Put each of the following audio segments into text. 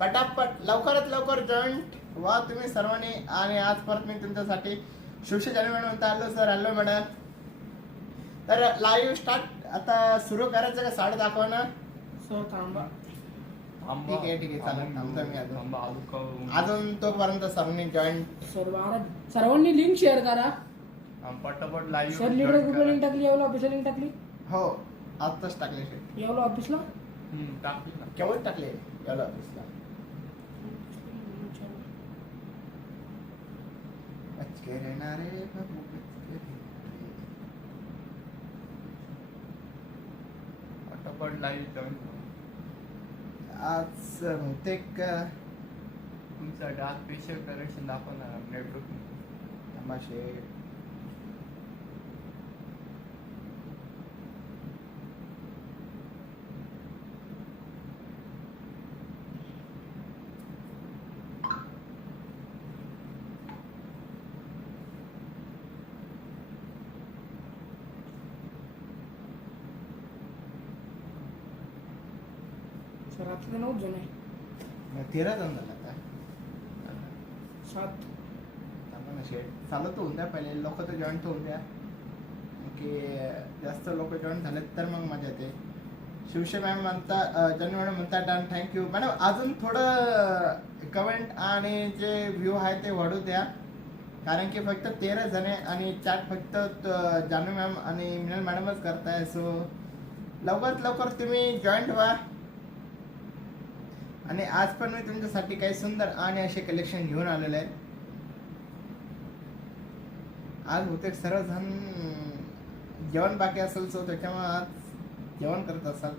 पटापट लवकरात लवकर जॉईंट व्हा तुम्ही सर्वांनी. आणि आज परत मी तुमच्यासाठी शिवशी जानेवारी म्हणून आलो सर. Hello madam. तर लाईव्ह स्टार्ट आता सुरू करायचं का? साडे दाखवा ना सर थांबा. ठीक आहे चालेल. थांबतो मी अजून तोपर्यंत सर्वांनी जॉईंट. सर्वांनी लिंक शेअर करा. पटापट लाईव्ह सर लीडर ग्रुपला लिंक टाकली, यावला ऑफिसला लिंक टाकली. हो आत्ताच टाकले शेट. यावला ऑफिसला टाकली ना. केव्हा टाकले याला ऑफिसला? पटापट लाईव्ह जॉईन आज बहुतेक तुमच्यासाठी आज स्पेशल करेक्शन दाखवणार नेटवर्क. तमाशे सर आपले 9 जण आहे. 13 जण झाला आता. 7 शेट चालू तर होऊन द्या पहिले. लोक तर जॉईन तर होऊन द्या की जास्त लोक जॉईन झाले तर मग मजा येते. शिवशे मॅम म्हणता, जन्म मॅडम म्हणता डन. Thank you madam. अजून थोडं कमेंट आणि जे व्ह्यू आहे ते वाढू द्या. कारण की फक्त 13 जण आहे आणि चॅट फक्त जानू मॅम आणि मिनल मॅडमच करताय. सो लवकरात लवकर तुम्ही जॉईंट व्हा. आणि आज पण मी तुमच्यासाठी काही सुंदर आणि असे कलेक्शन घेऊन आलेले आहेत. आज बहुतेक सर्वजण जेवण बाकी असेल सो त्याच्यामुळे आज जेवण करत असाल.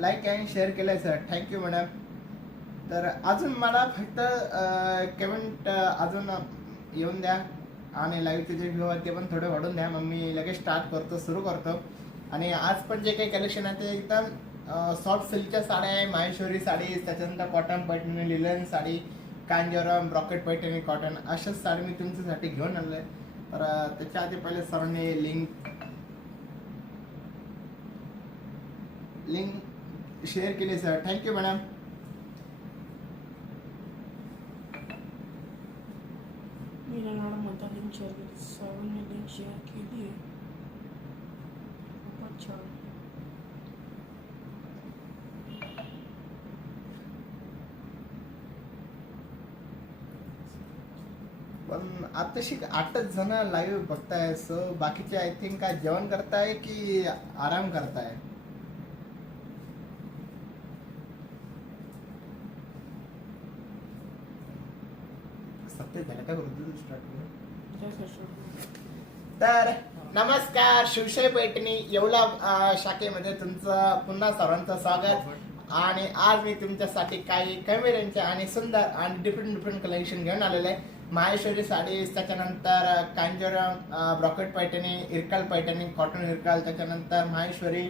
लाईक आणि शेअर केलंय सर. Thank you madam. तर अजून मला फक्त कमेंट अजून येऊन द्या आणि लाईव्हचे जे व्ह्यू आहेत ते पण थोडे वाढून द्या. मग मी लगेच स्टार्ट करतो, सुरू करतो. आणि आज पण जे काही कलेक्शन आहे ते एकदम सॉफ्ट सिल्कच्या साड्या आहे. माहेश्वरी साडी, त्याच्यानंतर cotton Paithani, linen sari, Kanjeevaram, brocade Paithani cotton, अशाच साडी मी तुमच्यासाठी घेऊन आलो आहे. तर त्याच्या आधी पहिले सर्वांनी लिंक शेअर केली सर. Thank you madam. मॅडम म्हणतात लिंक शेअर केली. सर्वांनी लिंक शेअर केली आहे. खूपच छान. पण आताशी 8च जण लाईव्ह बघताय. सो बाकीचे आय थिंक काय जेवण करताय की आराम करताय? सत्य झालं का? तर नमस्कार. शिवशाही पैठणी येवला शाखेमध्ये तुमचं पुन्हा सर्वांचं स्वागत. आणि आज मी तुमच्यासाठी काही कॅमेऱ्यांचे आणि सुंदर आणि डिफरंट कलेक्शन घेऊन आलेले आहे. माहेश्वरी साडी, त्याच्यानंतर कांजीवरम, ब्रॉकेट पैठणी, इरकाल पैठणी, कॉटन इरकाल, त्याच्यानंतर माहेश्वरी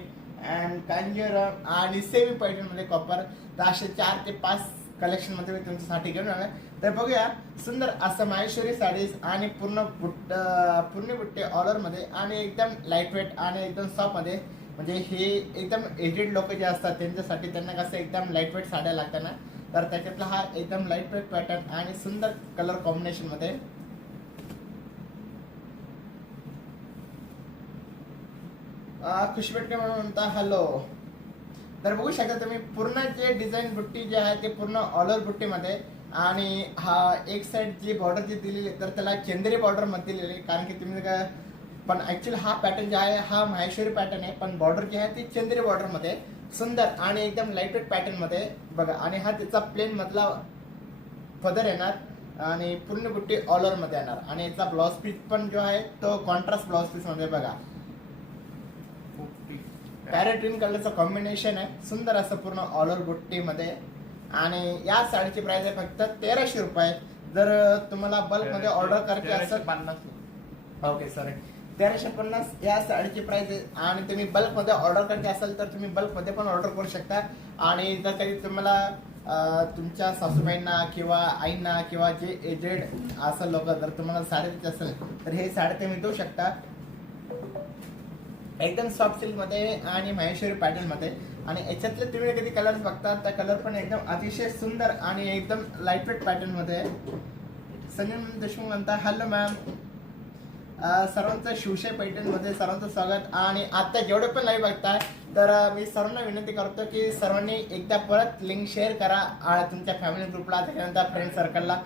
अँड कांजीवरम आणि सेमी पैठणमध्ये कॉपर. तर असे 4 ते 5 कलेक्शन मध्ये मी तुमच्यासाठी घेऊन आलोय. तर बघूया सुंदर असं माहेश्वरी साडीज आणि पूर्ण बुट्टे ऑर्डर मध्ये आणि एकदम लाईट वेट आणि एकदम सॉफ्ट मध्ये. म्हणजे हे एकदम एजेड लोक जे असतात त्यांच्यासाठी, त्यांना कसं एकदम लाईट वेट साड्या लागतात ना, तर त्याच्यातला हा एकदम लाईट वेट पॅटर्न आणि सुंदर कलर कॉम्बिनेशन मध्ये. खुशबेटके म्हणून म्हणता हॅलो. तर बघू शकता तुम्ही पूर्ण जे डिझाईन बुट्टी जे आहे ते पूर्ण ऑल ओव्हर बुट्टीमध्ये. आणि हा एक साइड जी बॉर्डर जी दिलेली तर त्याला चंदेरी बॉर्डर मध्ये दिलेली. कारण की तुम्ही काय पण ऍक्च्युअली हा पॅटर्न जे आहे हा माहेश्वरी पॅटर्न आहे, पण बॉर्डर जी आहे ती चंदेरी बॉर्डर मध्ये सुंदर आणि एकदम लाईटवेट पॅटर्न मध्ये बघा. आणि हा त्याचा प्लेन मधला पदर येणार आणि पूर्ण बुट्टी ऑल ओव्हर मध्ये येणार. आणि याचा ब्लाउज पीस पण जो आहे तो कॉन्ट्रास्ट ब्लाउज पीस मध्ये बघा. पॅरेट ग्रीन कलरचं कॉम्बिनेशन आहे. सुंदर असं पूर्ण ऑल ओव्हर बुट्टी मध्ये. आणि या साडीची प्राइस आहे फक्त 1300 रुपये. जर तुम्हाला बल्क मध्ये ऑर्डर करायची असेल 50. ओके सॉरी 1350 या साडीची प्राइस आहे. आणि तुम्ही बल्क मध्ये ऑर्डर करायची असेल तर तुम्ही बल्क मध्ये पण ऑर्डर करू शकता. आणि जर काही तुम्हाला तुमच्या सासूबाईंना किंवा आईंना किंवा जे एजेड असं लोक जर तुम्हाला साडी द्यायची असेल तर हे साडी तुम्ही देऊ शकता. एकदम सॉफ्ट सिल्क मध्ये आणि महेश्वरी पॅटर्न मध्ये. आणि याच्यातले तुम्ही कधी कलर बघता त्या कलर पण एकदम अतिशय सुंदर आणि एकदम लाईट वेट पॅटर्न मध्ये आहे. संजय देशमुख म्हणता हॅलो मॅम, सर्वांचं शिवशाही पैठण मध्ये सर्वांचं स्वागत. आणि आता जेवढे पण लाईव्ह बघताय तर मी सर्वांना विनंती करतो की सर्वांनी एकदा परत लिंक शेअर करा तुमच्या फॅमिली ग्रुपला, त्याच्यानंतर फ्रेंड सर्कलला,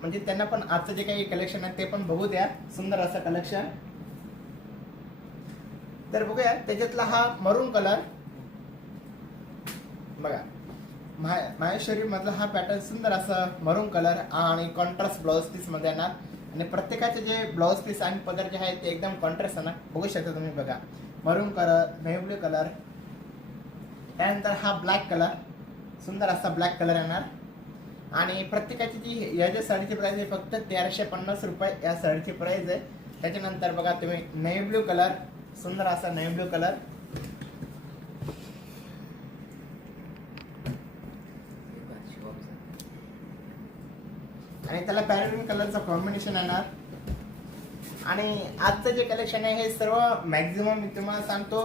म्हणजे त्यांना पण आजचं जे काही कलेक्शन आहे ते पण बघू द्या. सुंदर असं कलेक्शन. तर बघूया त्याच्यातला हा मरून कलर बघा. माहेश्वरी मधला हा पॅटर्न सुंदर असं मरून कलर आणि कॉन्ट्रास्ट ब्लाउज पीस मध्ये येणार. आणि प्रत्येकाचे जे ब्लाउज पीस आणि पदर जे आहे ते एकदम कॉन्ट्रास्ट आहे ना, बघू शकता तुम्ही. बघा मरून कलर, नेव्ही ब्लू कलर, त्यानंतर हा ब्लॅक कलर, सुंदर असा ब्लॅक कलर येणार. आणि प्रत्येकाची जी या ज्या साडीची प्राइस आहे फक्त 1350 रुपये या साडीची प्राइस आहे. त्याच्यानंतर बघा तुम्ही नेव्ही ब्लू कलर, सुंदर असा नेव्ही ब्लू कलर. आणि त्याला पॅरेलिन कलरचं कॉम्बिनेशन येणार. आणि आजचं जे कलेक्शन आहे हे सर्व मॅक्झिमम मी तुम्हाला सांगतो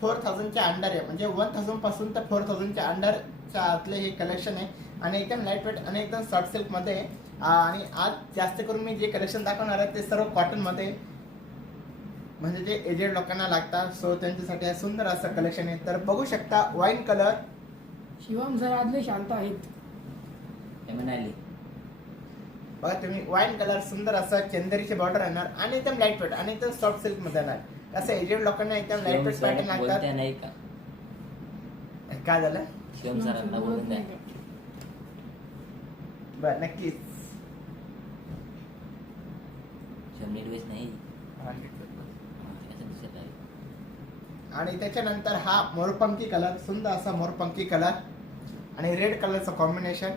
4000च्या अंडर आहे, म्हणजे 1000 पासून तर 4000च्या अंडरच्या आतले हे कलेक्शन आहे. आणि एकदम लाईट वेट आणि एकदम सॉफ्ट सिल्क मध्ये. आणि आज जास्त करून मी जे कलेक्शन दाखवणार आहे ते सर्व कॉटन मध्ये, म्हणजे जे एजेड लोकांना लागतात सो त्यांच्यासाठी हे सुंदर असं कलेक्शन आहे. तर बघू शकता वाईन कलर. शिवम सर आदले शांत आहेत. बघा तुम्ही वाईन कलर, सुंदर असं चंदेरीची बॉर्डर येणार आणि एकदम लाईट वेट आणि एकदम सॉफ्ट सिल्क मध्ये येणार. असं एजेड लोकांना एकदम लाईट वेट पॅटर्न लागतात. नाही का काय झालं? शिवम सरांना बोलून द्या. बर नक्कीच. शिवम नीट नाही. आणि त्याच्यानंतर हा मोरपंखी कलर, सुंदर असा मोरपंखी कलर आणि रेड कलरचं कॉम्बिनेशन.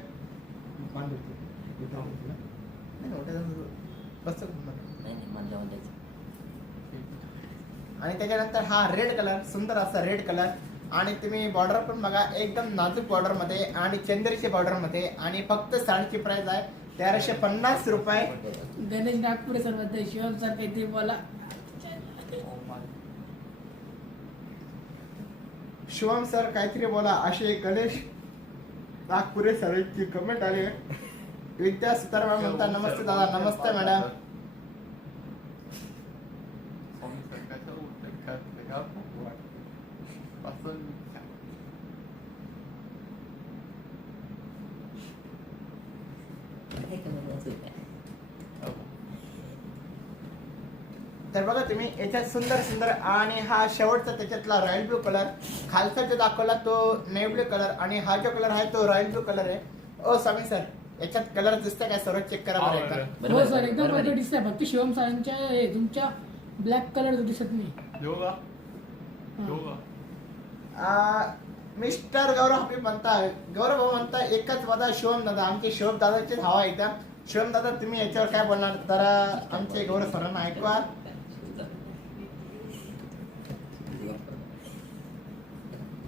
आणि त्याच्यानंतर हा रेड कलर, सुंदर असा रेड कलर. आणि तुम्ही बॉर्डर पण बघा एकदम नाजूक बॉर्डर मध्ये आणि चंदेरीची बॉर्डर मध्ये. आणि फक्त साडीची प्राइस आहे 1350 रुपये. गणेश नागपुरे सर मध्ये शिवम सर काहीतरी बोला. शिवम सर काहीतरी बोला असे गणेश नागपुरे सरांची कमेंट आली. विद्या सुतारमॅम म्हणता नमस्ते दादा. नमस्ते मॅडम. तर बघा तुम्ही याच्यात सुंदर सुंदर. आणि हा शेवटचा त्याच्यातला रॉयल ब्लू कलर, खालचा जो दाखवला तो नेव्ही ब्लू कलर आणि हा जो कलर आहे तो रॉयल ब्लू कलर आहे. ओ स्वामी सर याच्यात कलर दिसतंय काय? सर्व चेक करा बरं एकदा. हो सर एकदम बरोबर दिसतंय. फक्त शिवम सरांच्या तुमच्या ब्लॅक कलर दिसत नाही. मिस्टर गौरव हबीब म्हणता, गौरव भाऊ म्हणता एकच वादा शिवम दादा. आमचे शिवम दादाचीच हवा एकदम. शिवम दादा तुम्ही याच्यावर काय बोलणार? तर आमचे गौरव सरांना ऐकवा.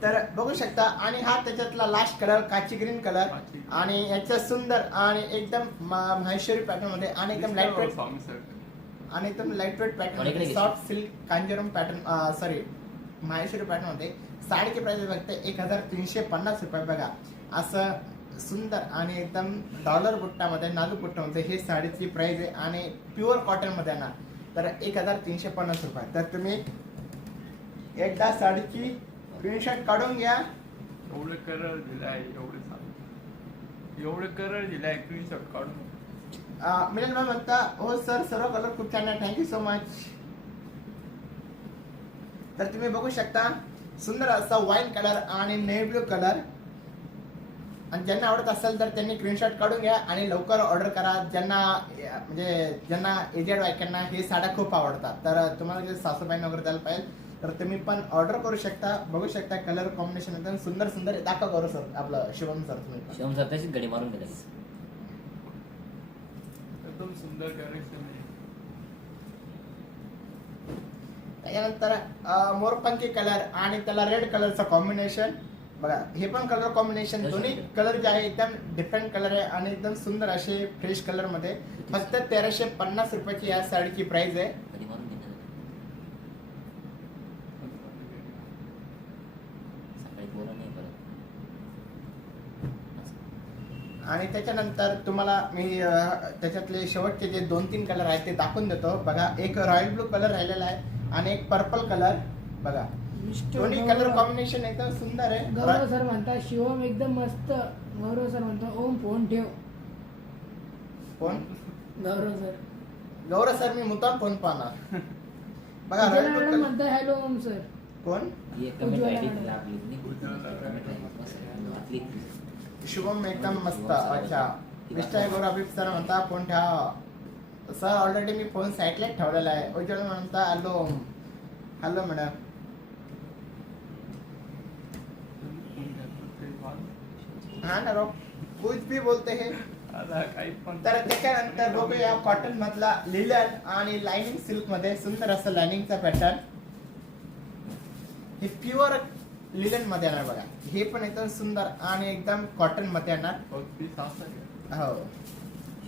तर बघू शकता. आणि हा त्याच्यातला लास्ट कलर काची ग्रीन कलर. आणि याच्यात सुंदर आणि एकदम महेश्वरी पॅटर्न मध्ये आणि एकदम लाईट वेट आणि एकदम light weight pattern, soft silk Kanjeevaram pattern, sorry Maheshwari pattern मध्ये. साडीची प्राइस फक्त 1350 रुपये. बघा असं सुंदर आणि एकदम डॉलर बुट्टामध्ये, नाजूक बुट्टामध्ये हे साडीची प्राइस आहे. आणि प्युअर कॉटन मध्ये येणार. तर 1350 रुपये. तर तुम्ही एकदा साडीची स्क्रीनशॉट काढून घ्या. एवढे कलर दिलाय, एवढे कलर दिलाय, स्क्रीनशॉट काढून. मिलन मॅम म्हणता हो सर सर्व कलर खूप छान आहे, थँक्यू सो मच. तर तुम्ही बघू शकता सुंदर असा वाईन कलर आणि नेव्ही ब्लू कलर. आणि ज्यांना आवडत असेल तर त्यांनी स्क्रीनशॉट काढून घ्या आणि लवकर ऑर्डर करा. ज्यांना एजेड बायकांना हे साड्या खूप आवडतात, तर तुम्हाला जे सासूबाईंना वगैरे द्यायला पाहिजे तर तुम्ही पण ऑर्डर करू शकता. बघू शकता कलर कॉम्बिनेशन एकदम सुंदर सुंदर. दाखवा करू सर आपलं शिवम सर. तुम्ही शिवम सर तशीच गडी मारून गेला. एकदम सुंदर कलेक्शन आहे. त्याच्यानंतर मोरपंखी कलर आणि त्याला रेड कलरचं कॉम्बिनेशन. बघा हे पण कलर कॉम्बिनेशन दोन्ही कलर जे आहे एकदम डिफरंट कलर आहे आणि एकदम सुंदर असे फ्रेश कलर मध्ये. फक्त 1350 रुपयाची या साडीची प्राइस आहे. आणि त्याच्यानंतर तुम्हाला मी त्याच्यातले शेवटचे जे 2-3 कलर आहेत ते दाखवून देतो. बघा, एक रॉयल ब्लू कलर राहिलेला आहे आणि एक पर्पल कलर. बघा, दोन्ही कलर कॉम्बिनेशन एकदम सुंदर आहे. गौरव सर म्हणतात शिवम एकदम मस्त. गौरव सर म्हणतात ओम फोन ठेव. कोण? गौरव सर मी मुद्दाम फोन पाहणार. बघा, sir royal blue madam colour. म्हणतात हॅलो ओम सर. कोण? ये कमेंट उज्ज्वला राहिली मॅडम. तिला आपली नाही कमेंट राहिली शुभम एकदम मस्त. अच्छा, मिस्टर गौरव अभिप सर म्हणता फोन ठेवा. सर ऑलरेडी मी फोन साईडलाच ठेवलेला आहे. उज्ज्वल म्हणता हॅलो. Hello madam. हा ना, कुछ भी बोलते हैं. आता काही पण तर त्याच्यानंतर बघूया कॉटन मधला लिलन आणि लाइनिंग सिल्क मध्ये सुंदर असं लाइनिंगचा पॅटर्न. हे प्युअर लिलन मध्ये येणार बघा. हे पण एकदम सुंदर आणि एकदम कॉटन मध्ये येणार. पीस असं आहे. हो,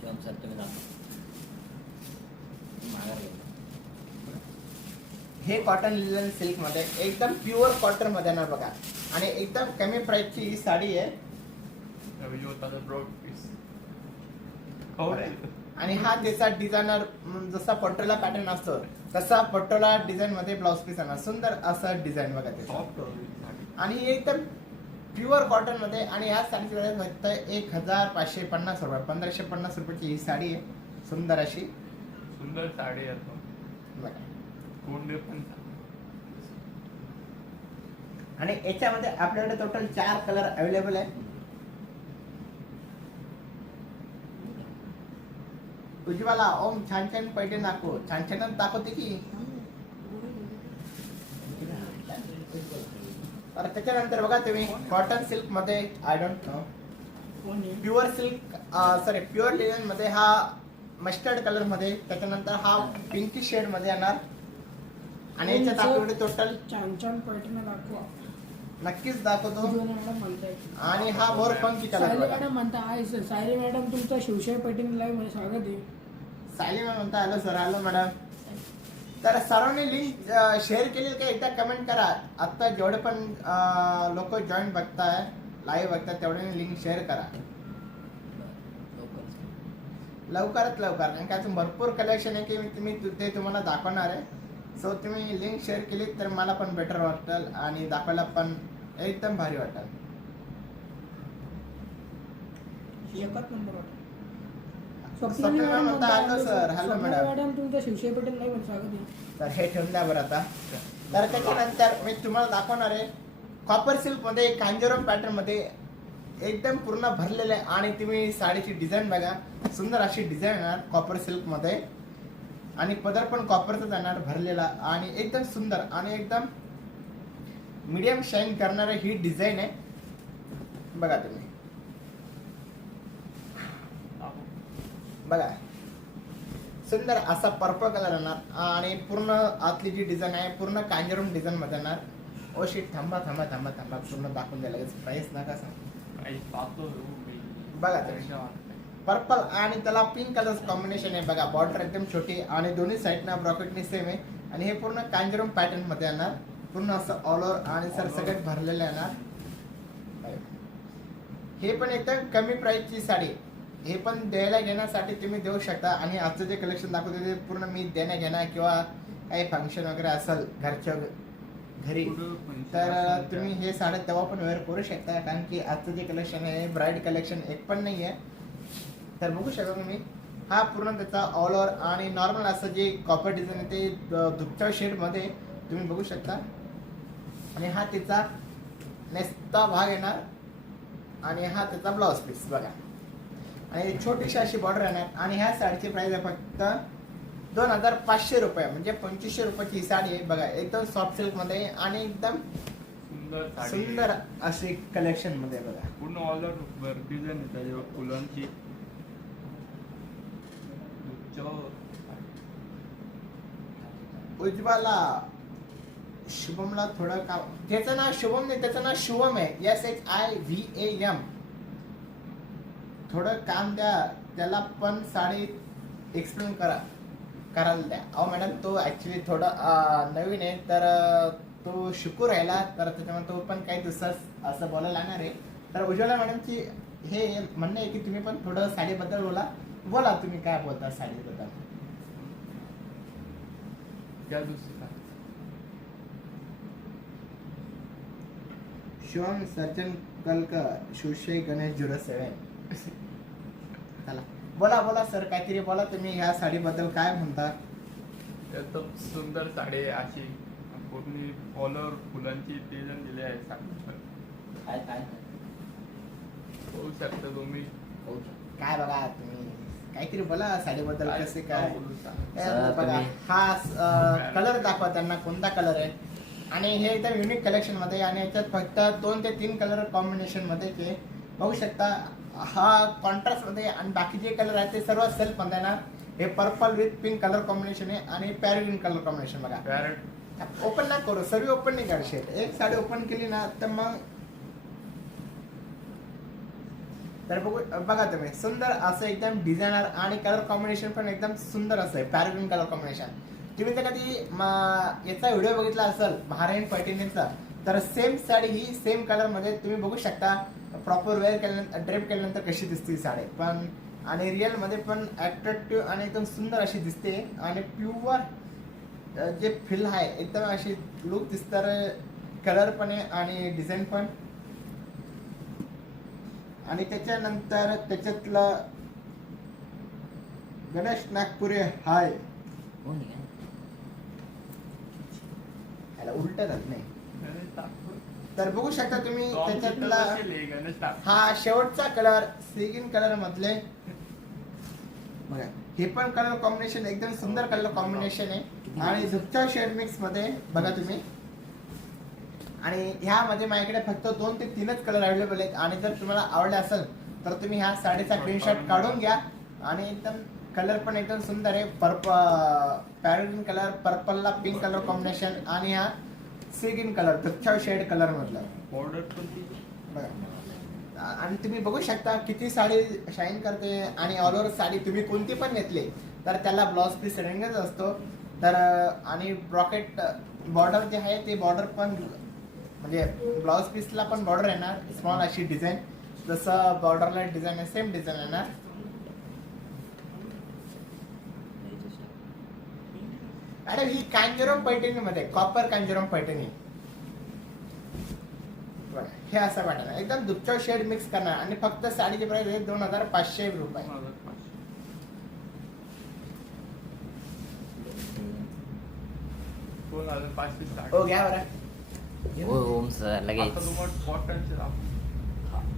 शिवम सर तुम्ही दाखवा. माघार घ्या. हे कॉटन लिलन सिल्क मध्ये एकदम प्युअर कॉटन मध्ये येणार बघा. आणि एकदम कमी प्राइसची ही साडी आहे. रवी होता ब्रॉड पीस. आणि हा त्याचा डिझायनर जसा पटोला पॅटर्न असतो तसा पटोला डिझाईन मध्ये ब्लाउज पीस येणार. सुंदर असं डिझाईन बघा त्याचं. सॉफ्ट आणि एकदम प्युअर कॉटन मध्ये. आणि या साडीची प्राइस फक्त 1550 रुपये. 1550 रुपयाची ही साडी आहे. सुंदर अशी सुंदर साडी येतो. बघा. कोंडे पण आणि याच्यामध्ये आपल्याकडे टोटल 4 कलर अवेलेबल आहे. उज्ज्वला ओम छान छान पैठे दाखव. छान छान दाखवते की. तर त्याच्यानंतर बघा तुम्ही कॉटन सिल्क मध्ये आय डोंट नो कोण आहे? Pure silk sorry pure linen मध्ये हा मस्टर्ड कलर मध्ये. त्याच्यानंतर हा पिंकी शेड मध्ये येणार. आणि याच्यात आपल्याकडे टोटल छान छान पैठणी दाखवा. नक्कीच दाखवतो. उज्ज्वला मॅडम म्हणताय. आणि हा मोर पंखी कलर सायली बघा. मॅडम म्हणता आहे सर. सायली मॅडम तुमचा शिवशाही पैठणी लाईव्ह मध्ये स्वागत आहे. सायली मॅम म्हणता हॅलो सर. Hello madam. तर सर्वांनी लिंक शेअर केली का एकदा कमेंट करा. आता जेवढे पण लोक जॉईन बघताय लाईव्ह बघताय तेवढे लिंक शेअर करा लवकरात लवकर. कारण का अजून भरपूर कलेक्शन आहे की मी ते तुम्हाला दाखवणार आहे. सो तुम्ही लिंक शेअर केली तर मला पण बेटर वाटेल आणि दाखवायला पण एकदम भारी वाटेल. एकच नंबर वाटत. स्वप्नील मॅम म्हणता hello sir. Hello madam. Madam तुमचा शिवशाही पैठणी लाईव्ह मध्ये स्वागत आहे. तर हे ठेवून द्या बरं आता. तर त्याच्यानंतर मी तुम्हाला दाखवणार आहे कॉपर सिल्क मध्ये कांजीवरम पॅटर्न मध्ये एकदम पूर्ण भरलेले आहे. आणि तुम्ही साडीची डिझाईन बघा. सुंदर अशी डिझाईन येणार कॉपर सिल्क मध्ये. आणि पदर पण कॉपरचा जाणार भरलेला. आणि एकदम सुंदर आणि एकदम मीडियम शाईन करणारी ही डिझाईन आहे. बघा तुम्ही बघा. सुंदर असा पर्पल कलर येणार. आणि पूर्ण आतली जी डिझाईन आहे पूर्ण कांजीवरम डिझाईन मध्ये येणार. ओ शिट, थांबा थांबा थांबा थांबा पूर्ण दाखवून द्यायला प्राइस नका सांग. काही पाहतो बघा तुम्ही. पर्पल आणि त्याला पिंक कलर कॉम्बिनेशन आहे बघा. बॉर्डर एकदम छोटी आणि दोन्ही साईडना ब्रॉकेटनी सेम आहे. आणि हे पूर्ण कांजीवरम पॅटर्न मध्ये येणार. पूर्ण असं ऑल ओव्हर आणि सरसकट भरलेलं येणार. हे पण एकदम कमी प्राइसची साडी. हे पण द्यायला घेण्यासाठी तुम्ही देऊ शकता. आणि आजचं जे कलेक्शन दाखवते ते पूर्ण मी देण्या घेण्या किंवा काही फंक्शन वगैरे असेल घरच्या घरी तर तुम्ही हे साड्या तेव्हा पण वेअर करू शकता. कारण की आजचं जे कलेक्शन आहे ब्राईड कलेक्शन एक पण नाही आहे. तर बघू शकता तुम्ही हा पूर्ण त्याचा ऑल ओव्हर आणि नॉर्मल असं जे कॉपर डिझाईन आहे ते दुपच्या शेड मध्ये तुम्ही बघू शकता. आणि हा त्याचा नेसता भाग येणार. आणि हा त्याचा ब्लाउज पीस बघा. आणि छोटीशी अशी बॉर्डर येणार. आणि ह्या साडीची प्राइस आहे फक्त 2500 रुपये. म्हणजे 2500 रुपयाची ही साडी आहे बघा. एकदम सॉफ्ट सिल्क मध्ये आणि एकदम सुंदर अशी कलेक्शन मध्ये बघा. पूर्ण ऑल ओव्हर डिझाईन आहे त्याच्यावर फुलांची. उज्ज्वला शुभमला थोडं काम. त्याचं नाव शुभम नाही, त्याचं नाव शुभम आहे. SHIVAM. थोडं काम द्या त्याला पण साडी एक्सप्लेन करायला द्या. अहो मॅडम तो ऍक्च्युली थोडा नवीन आहे तर तो शिकू राहिला. तर त्याच्यामुळे तो पण काही दिवसात असं बोलायला लागणार आहे. तर उज्ज्वला मॅडमची हे म्हणणं आहे की तुम्ही पण थोडं साडीबद्दल बोला तुम्ही काय बोलता साडीबद्दल. क्या दुसरा शिवम सर्जन कलकर शिवशाही गणेश 07. चला बोला सर काहीतरी बोला तुम्ही ह्या साडीबद्दल काय म्हणता. एकदम सुंदर साडी आहे अशी पूर्ण ऑल ओव्हर फुलांची डिझाईन दिली आहे साडीवर. काय काय होऊ शकतं तुम्ही होऊ शकतं. काय बघा तुम्ही काहीतरी बोला साडीबद्दल कसे काय. बोलू सांग. हे सर, बघा तुम्ही- हा कलर दाखवा त्यांना कोणता कलर आहे. आणि हे एकदम युनिक कलेक्शन मध्ये आणि याच्यात फक्त 2 ते 3 कलर कॉम्बिनेशन मध्ये ते बघू शकता. हा कॉन्ट्रास्ट मध्ये आणि बाकी जे कलर आहेत ते सर्व सेल्फ मध्ये ना. हे purple with pink colour combination आहे आणि पॅरेग्रीन कलर कॉम्बिनेशन बघा. पॅरेट ओपन ना करू सर्व ओपन नाही करायचे. एक साडी ओपन केली ना तर मग तर बघा तुम्ही सुंदर असं एकदम डिझायनर आणि कलर कॉम्बिनेशन पण एकदम सुंदर असं आहे पॅरेग्रीन कलर कॉम्बिनेशन. तुम्ही तर कधी याचा व्हिडिओ बघितला असेल महाराणी पैठणीचा तर सेम साडी ही सेम कलर मध्ये तुम्ही बघू शकता. प्रॉपर वेअर केल्यानंतर ड्रेप केल्यानंतर कशी दिसते साडी पण आणि रिअल मध्ये पण अट्रॅक्टिव्ह आणि एकदम सुंदर अशी दिसते आणि प्युअर जे फील आहे एकदम अशी लुक दिसणार कलर पण आहे आणि डिझाईन पण. आणि त्याच्यानंतर त्याच्यातलं गणेश नागपुरे हाय कोण आहे? याला उलट झालं नाही. तर बघू शकता तुम्ही त्याच्यातला गणेश हा शेवटचा कलर सिगिन कलर मधले बघा. हे पण कलर कॉम्बिनेशन एकदम सुंदर कलर कॉम्बिनेशन आहे आणि दुसऱ्या शेड मिक्स मध्ये बघा तुम्ही. आणि ह्यामध्ये माझ्याकडे फक्त 2 ते 3च कलर अवेलेबल आहेत आणि जर तुम्हाला आवडले असेल तर तुम्ही ह्या साडीचा स्क्रीनशॉट काढून घ्या. आणि एकदम कलर पण एकदम सुंदर आहे. पॅरेग्रीन कलर पर्पलला पिंक कलर कॉम्बिनेशन आणि हा सिगिन कलर दुसऱ्या शेड कलर मधला बॉर्डर पण ती बघा. आणि तुम्ही बघू शकता किती साडी शाईन करते आणि ऑल ओव्हर साडी तुम्ही कोणती पण घेतली तर त्याला ब्लाउज पीस रेंगच असतो. तर आणि ब्रॉकेट बॉर्डर जे आहे ते बॉर्डर पण म्हणजे ब्लाउज पीसला पण बॉर्डर येणार स्मॉल अशी डिझाईन जसं बॉर्डरला डिझाईन आहे सेम डिझाईन येणार. मॅडम ही कांजीवरम पैठणी मध्ये कॉपर कांजीवरम पैठणी बघा. हे असं पॅटर्न आहे एकदम दुसरा शेड मिक्स करणार आणि फक्त साडीची प्राइस आहे 2500 रुपये. 2500 स्टार्ट. हो घ्या बरं. हो ओम सर लगेच. आता तुम्हाला कॉटनचे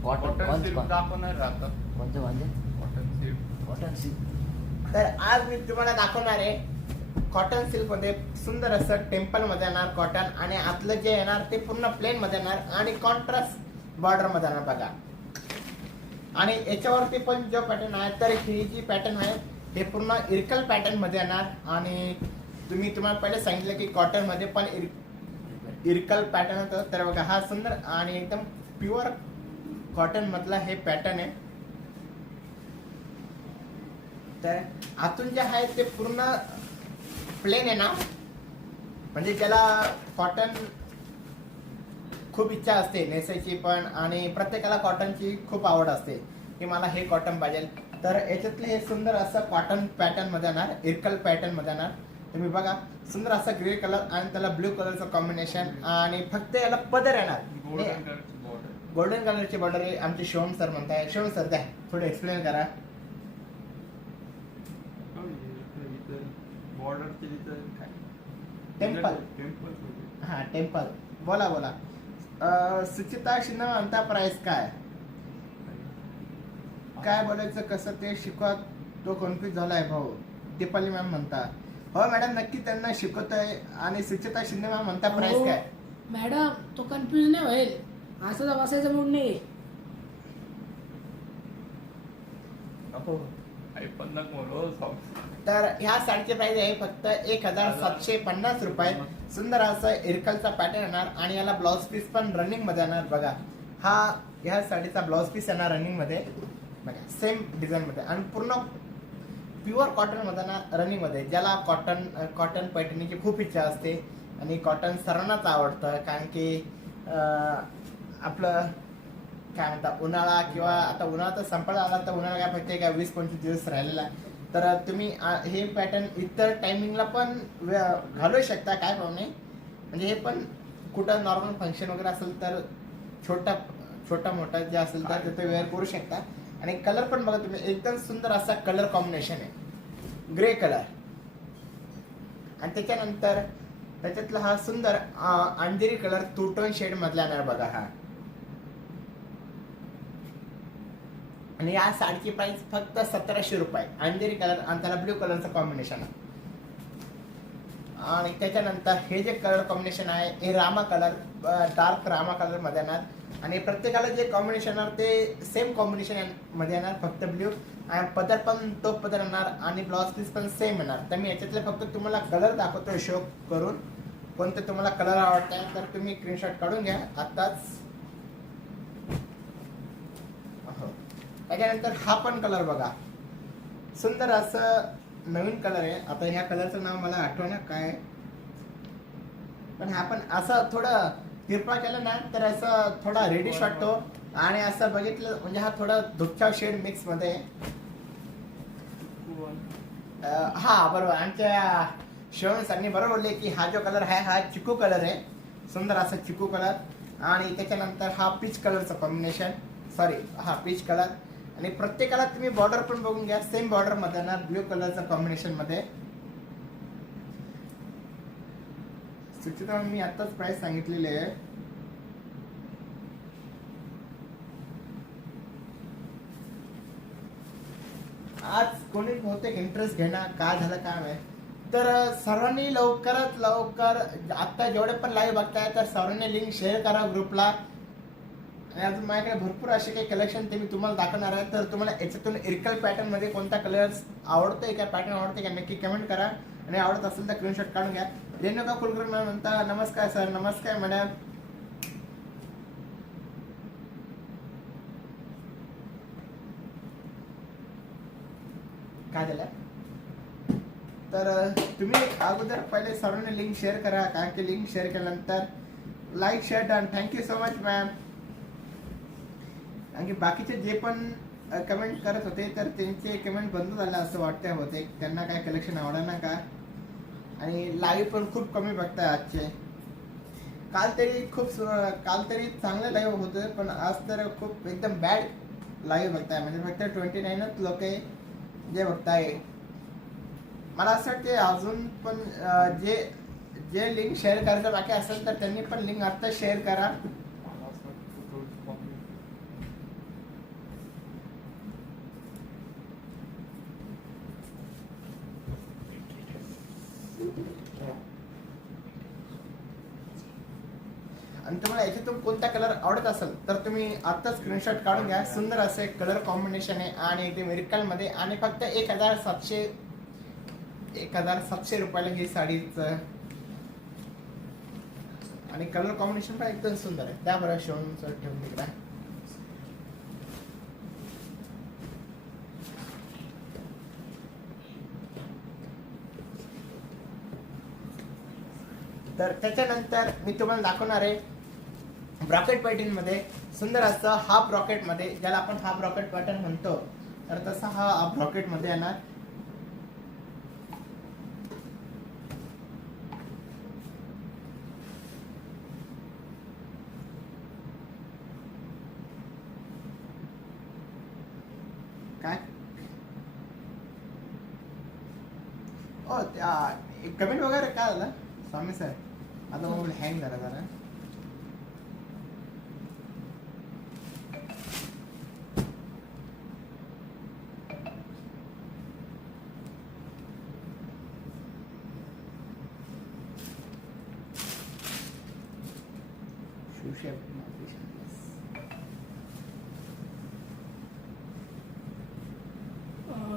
कॉटन कॉटन कोण सिल्क दाखवणार आता. कोणते म्हणजे कॉटन सिल्क कॉटन सिल्क. तर आज मी तुम्हाला दाखवणार आहे कॉटन सिल्क मध्ये सुंदर असं टेम्पल मध्ये येणार कॉटन आणि आतलं जे येणार ते पूर्ण प्लेन मध्ये येणार आणि कॉन्ट्रास्ट बॉर्डर मध्ये येणार बघा. आणि याच्यावरती पण जो पॅटर्न आहे तर ही जी पॅटर्न आहे हे पूर्ण इरकल पॅटर्न मध्ये येणार. आणि तुम्हाला पहिले सांगितलं की कॉटन मध्ये पण इरकल पॅटर्न होतं तर बघा हा सुंदर आणि एकदम प्युअर कॉटन मधला हे पॅटर्न आहे. तर आतून जे आहे ते पूर्ण प्लेन आहे ना म्हणजे ज्याला कॉटन खूप इच्छा असते नेसायची पण आणि प्रत्येकाला कॉटनची खूप आवड असते की मला हे कॉटन पाहिजे. तर याच्यातले हे सुंदर असं कॉटन पॅटर्न मध्ये येणार इरकल पॅटर्न मध्ये येणार. तुम्ही बघा सुंदर असा ग्रे कलर आणि त्याला ब्ल्यू कलरचं कॉम्बिनेशन आणि फक्त याला पदर येणार गोल्डन कलरची बॉर्डर. गोल्डन कलरची बॉर्डर आहे. आमचे शिवम सर म्हणताय. शिवम सर द्या थोडं एक्सप्लेन करा. बॉर्डरची तिथं काय टेम्पल टेम्पल हा टेम्पल बोला. सुचिता शिंदे म्हणता प्राइस काय बोलायचं कसं ते शिकवा तो कन्फ्युज झालाय भाऊ. दीपाली मॅम म्हणता हो मॅडम नक्की त्यांना शिकवतोय. आणि सुचिता शिंदे मॅम म्हणता प्राइस हो. काय. मॅडम तो कन्फ्युज नाही होईल असं बसायचं मूड नाही. हो. आई पण नको म्हणू सॉक्स. तर ह्या साडीची प्राइस आहे फक्त 1750 रुपये. सुंदर असं इरकलचा पॅटर्न येणार आणि याला ब्लाउज पीस पण रनिंग मध्ये येणार बघा. हा ह्या साडीचा ब्लाउज पीस येणार रनिंग मध्ये बघा सेम डिझाईन मध्ये आणि पूर्ण प्युअर कॉटन मध्ये ना रनिंग मध्ये. ज्याला कॉटन पैठणीची खूप इच्छा असते आणि कॉटन सर्वांनाच आवडतं कारण की आपलं काय म्हणता उन्हाळा किंवा आता उन्हाळा तर संपला आला तर उन्हाळा काय फक्त काय 20-25 दिवस राहिलेला आहे. तर तुम्ही हे पॅटर्न इतर टायमिंगला पण घालू शकता, काय प्रॉब्लेम नाही. म्हणजे हे पण कुठं नॉर्मल फंक्शन वगैरे असेल तर छोटा मोठा जे असेल तर तिथे वेअर करू शकता. आणि कलर पण बघा तुम्ही, एकदम सुंदर असा कलर कॉम्बिनेशन आहे, ग्रे कलर. आणि त्याच्यानंतर त्याच्यातला हा सुंदर अंधेरी कलर टू टोन शेड मधला येणार बघा हा. आणि या साडीची प्राइस फक्त 1700 रुपये. अंधेरी कलर आणि त्याला ब्ल्यू कलरचं कॉम्बिनेशन आहे. आणि त्याच्यानंतर हे जे कलर कॉम्बिनेशन आहे हे Rama colour, dark Rama colour मध्ये येणार. आणि प्रत्येकाला जे कॉम्बिनेशन येणार ते सेम कॉम्बिनेशन मध्ये येणार, फक्त ब्ल्यू. आणि पदर पण तो पदर येणार आणि ब्लाउज पीस पण सेम येणार. तर मी याच्यातले फक्त तुम्हाला कलर दाखवतो शो करून. कोणते तुम्हाला कलर आवडत तर तुम्ही स्क्रीनशॉट काढून घ्या आत्ताच. त्याच्यानंतर हा पण कलर बघा, सुंदर असं नवीन कलर आहे. आता ह्या कलरचं नाव मला आठवणं काय, पण हा पण असं थोडं तिरपा केलं ना तर असं थोडा रेडिश वाटतो. आणि असं बघितलं म्हणजे हा थोडा धुपछाव शेड मिक्स मध्ये आहे. हा बरोबर, आमच्या शिवम सरांनी बरोबर बोलले की हा जो कलर आहे हा चिकू कलर आहे, सुंदर असा चिकू कलर. आणि त्याच्यानंतर हा पीच कलरचं कॉम्बिनेशन, सॉरी हा पीच कलर. आणि प्रत्येकाला तुम्ही बॉर्डर पण बघून घ्या, सेम बॉर्डर मध्ये ना ब्ल्यू कलरचं कॉम्बिनेशन मध्ये. सुचिता मी आताच प्राइस सांगितलेली आहे. आज कोणी बहुतेक इंटरेस्ट घेणार, काय झालं काय माहिती. तर सर्वांनी लवकरात लवकर आता जेवढे पण लाईव्ह बघताय तर सर्वांनी लिंक शेअर करा ग्रुपला. आणि अजून माझ्याकडे भरपूर असे काही कलेक्शन ते मी तुम्हाला दाखवणार आहे. तर तुम्हाला याच्यातून इरकल पॅटर्न मध्ये कोणता कलर आवडतोय का, पॅटर्न आवडते का, नक्की कमेंट करा. आणि आवडत असेल तर स्क्रीनशॉट काढून घ्या. रेणुका कुलकर्णी मॅम म्हणता नमस्कार सर. नमस्कार मॅडम. काय झालं तर तुम्ही अगोदर पहिले सर्वांनी लिंक शेअर करा, कारण की लिंक शेअर केल्यानंतर like share done. Thank you so much ma'am. आणखी बाकीचे जे पण कमेंट करत होते तर त्यांचे कमेंट बंद झाले असं वाटतंय होते, त्यांना काय कलेक्शन आवडलं ना का. आणि लाईव्ह पण खूप कमी बघताय आजचे. काल तरी चांगलं लाईव्ह होतं, पण आज तर खूप एकदम बॅड लाईव्ह बघताय. म्हणजे फक्त 29च लोक आहे जे बघताय. मला असं वाटते अजून पण जे लिंक शेअर करायचं बाकी असेल तर त्यांनी पण लिंक आता शेअर करा. आणि तुम्हाला याच्यातून कोणता कलर आवडत असेल तर तुम्ही आता स्क्रीनशॉट काढून घ्या. सुंदर असे कलर कॉम्बिनेशन आहे आणि ते मिरकल मध्ये. आणि फक्त 1700 रुपयाला ही साडीच. आणि कलर कॉम्बिनेशन पण एकदम सुंदर आहे. त्याबरोबर शिवून ठेवून तिकडे. तर त्याच्यानंतर मी तुम्हाला दाखवणार आहे ब्रॉकेट पॅटर्न मध्ये सुंदर असं हाफ ब्रॉकेट मध्ये, ज्याला आपण हाफ ब्रॉकेट पॅटर्न म्हणतो. तर तसा हा हाफ ब्रॉकेट मध्ये येणार. काय ओ कमेंट वगैरे काय झालं स्वामी सर. आता मोबाईल हँग झाला जरा.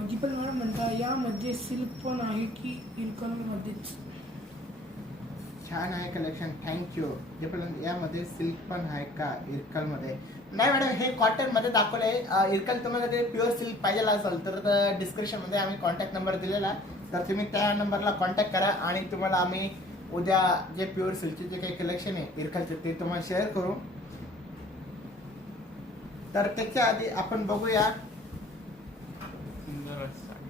दीपक मॅडम म्हणता यामध्ये सिल्क पण आहे की इरकल मध्येच. छान आहे कलेक्शन, थँक्यू. जे पण यामध्ये सिल्क पण आहे का इरकल मध्ये? नाही मॅडम, हे कॉटन मध्ये दाखवलंय. इरकल तुम्हाला ते प्युअर सिल्क पाहिजे असेल तर डिस्क्रिप्शन मध्ये आम्ही कॉन्टॅक्ट नंबर दिलेला, तर तुम्ही त्या नंबरला कॉन्टॅक्ट करा आणि तुम्हाला आम्ही उद्या जे प्युअर सिल्कचे जे काही कलेक्शन आहे इरकलचे ते तुम्हाला शेअर करू. तर त्याच्या आधी आपण बघूया सुंदर अशी साडी.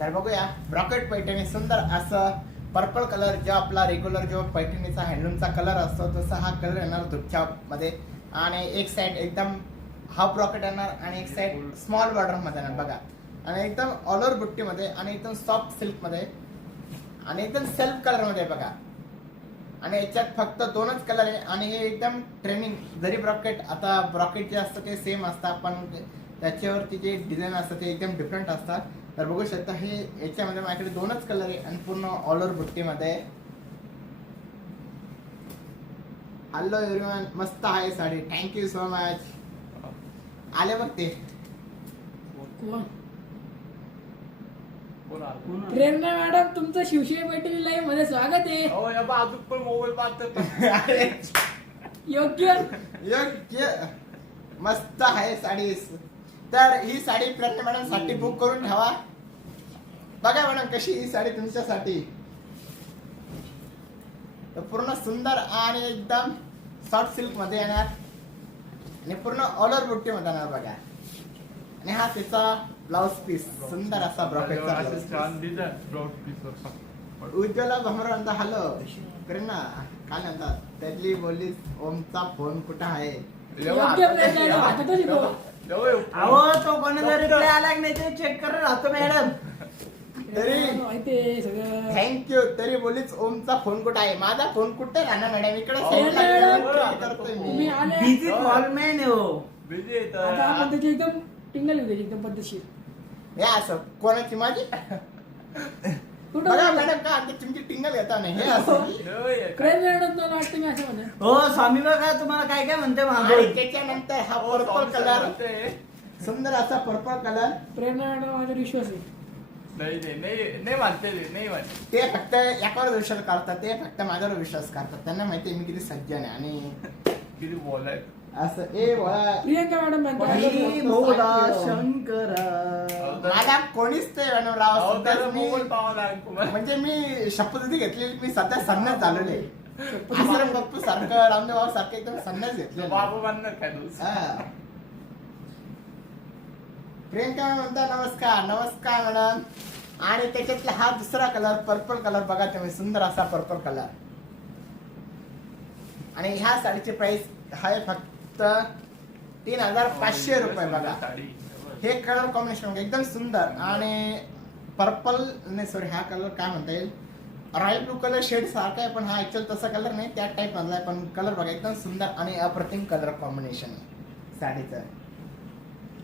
तर बघूया ब्रॉकेट पैठणी सुंदर असं पर्पल कलर जो आपला रेग्युलर जो पैठणीचा हँडलूमचा कलर असतो तसा हा कलर येणार दुपच्या मध्ये आणि एक साइड एकदम हाफ ब्रॉकेट येणार आणि एक साइड स्मॉल बॉर्डर मध्ये येणार बघा आणि एकदम ऑल ओव्हर बुट्टीमध्ये आणि एकदम सॉफ्ट सिल्क मध्ये आणि एकदम सेल्फ कलर मध्ये बघा आणि याच्यात फक्त दोनच कलर आहे आणि हे एकदम ट्रेनिंग जरी ब्रॉकेट आता ब्रॉकेट जे असतं ते सेम असतात पण त्याच्यावरती जे डिझाईन असतं ते एकदम डिफरंट असतात. तर बघू शकता हे याच्यामध्ये माझ्याकडे दोनच कलर आहे आणि पूर्ण ऑल ओव्हर बुट्टीमध्ये. हॅलो एव्हरीवन, मस्त आहे साडी, थँक्यू सो मच. आले बघ ते कोण? कोण आलं? प्रेरणा मॅडम तुमचं शिवशाही पैठणी लाईव्ह मध्ये स्वागत आहे. अहो, या बा अजून पण मोबाईल पाहतो. अरे योग्य. योग्य मस्त आहे साडी. तर ही साडी प्रेरणा मॅडम साठी बुक करून ठेवा. बघा मॅडम कशी ही साडी तुमच्यासाठी. तर पूर्ण सुंदर आणि एकदम सॉफ्ट सिल्क मध्ये येणार आणि पूर्ण ऑल ओव्हर बुट्टी मध्ये येणार बघा. आणि हा तिचा ब्लाउज पीस सुंदर असा ब्रॉकेटचा असं ब्लाउज छान डिझाईन ब्लाउज पीस होता. उज्ज्वला भमर म्हणता हॅलो प्रेरणा काय म्हणतात त्यातली बोलली ओमचा फोन कुठं आहे. योग्य प्रेरणा मॅडम, आता तो शिकवा. अहो तो कोणाचा रिप्लाय आला की नाही ते चेक करत राहतो मॅडम. तरी माहिती सगळं. थँक्यू. तरी बोलीच ओमचा फोन कुठं आहे. माझा फोन कुठे राहणार मॅडम इकडे करतोय तुम्ही मी. आले बिझी कॉलमॅन आहे हो. बिझी येत आता आपण त्याची एकदम टिंगल येऊ द्यायची एकदम पद्धतशीर. हे असं कोणाची माझी कुठं बघा बोलला? मॅडम का आता तुमची टिंगल घेता नाही हे असं प्रेरणा मॅडम मला वाटतं मी असं म्हणेन. हो स्वामी बघा तुम्हाला काय काय म्हणते आणि मागं. त्याच्यानंतर हा पर्पल कलर सुंदर असा पर्पल कलर. प्रेरणा मॅडम माझा विश्वास आहे. नाही मानते ते, नाही मानते. ते फक्त याच्यावर विश्वास करतात. ते फक्त माझ्यावर विश्वास करतात. त्यांना माहिती मी किती सज्जन आहे आणि किती बोलाय. असं ए बोला प्रियंका मॅडम म्हणतात हरी बोला शंकरा. मला कोणीच ते मॅडम राव अहो, सध्या त्याला मी मोबाईल पाहावा लागेल तुम्हाला. म्हणजे मी शपथविधी घेतलेली मी सध्या संन्यास झालेले आश्रम बाप्पू सारखं रामदेव बाबा सारखं एकदम संन्यास घेतलेलं. बाबू बांधणार काय तू? हा. प्रियंका म्हणता नमस्कार. नमस्कार मॅडम. आणि त्याच्यातला हा दुसरा कलर पर्पल कलर बघा तुम्ही सुंदर असा पर्पल कलर. आणि ह्या साडीची प्राइस आहे फक्त 3500 रुपये बघा. साडी. हे कलर कॉम्बिनेशन एकदम सुंदर आणि पर्पल नाही सॉरी हा कलर काय म्हणता येईल रॉयल ब्लू कलर शेड सारखा आहे पण हा ऍक्च्युअल तसा कलर नाही त्या टाइप मधला आहे पण कलर बघा एकदम सुंदर आणि अप्रतिम कलर कॉम्बिनेशन आहे साडीचं.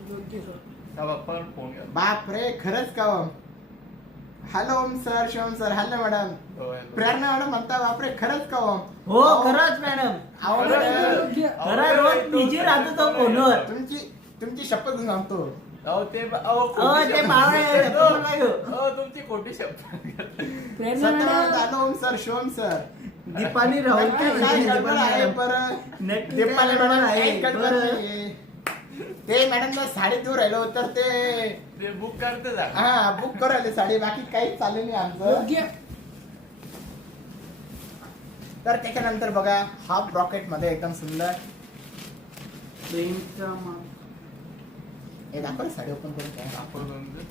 योग्य सर. त्या बाप्पावर फोन घ्या. बाप रे खरंच का हो. Hello Om sir Shivam sir. Hello madam. हो, हॅलो. प्रेरणा मॅडम म्हणता बापरे खरंच का हो. हो खरंच मॅडम. अहो, खरंच. मॅडम, योग्य. खरं रोज बिझी राहतो तो फोनवर. तुमची शपथ घेऊन सांगतो. अहो, अहो, ते बावळे आहे, तुम्हाला काय हो? तुमची खोटी शब्द. प्रेरणा सत्य madam hello Om sir Shivam sir. Deepali Rahul काय काय म्हणते? गडबड आहे दीपाली बरं. नक्की दीपाली काय मॅडम गडबड काही आहे? गडबड बरं. नाहीये. ते मॅडम साडी दूर राहिलो तर ते ते बुक करते जा. हा बुक करायला साडी बाकी काहीच चालू नाही आमचं. योग्य. तर त्याच्यानंतर बघा हाफ ब्रॉकेट मध्ये एकदम सुंदर प्रेमचा मा- हे दाखव रे साडी ओपन करून काय. आपण म्हणजे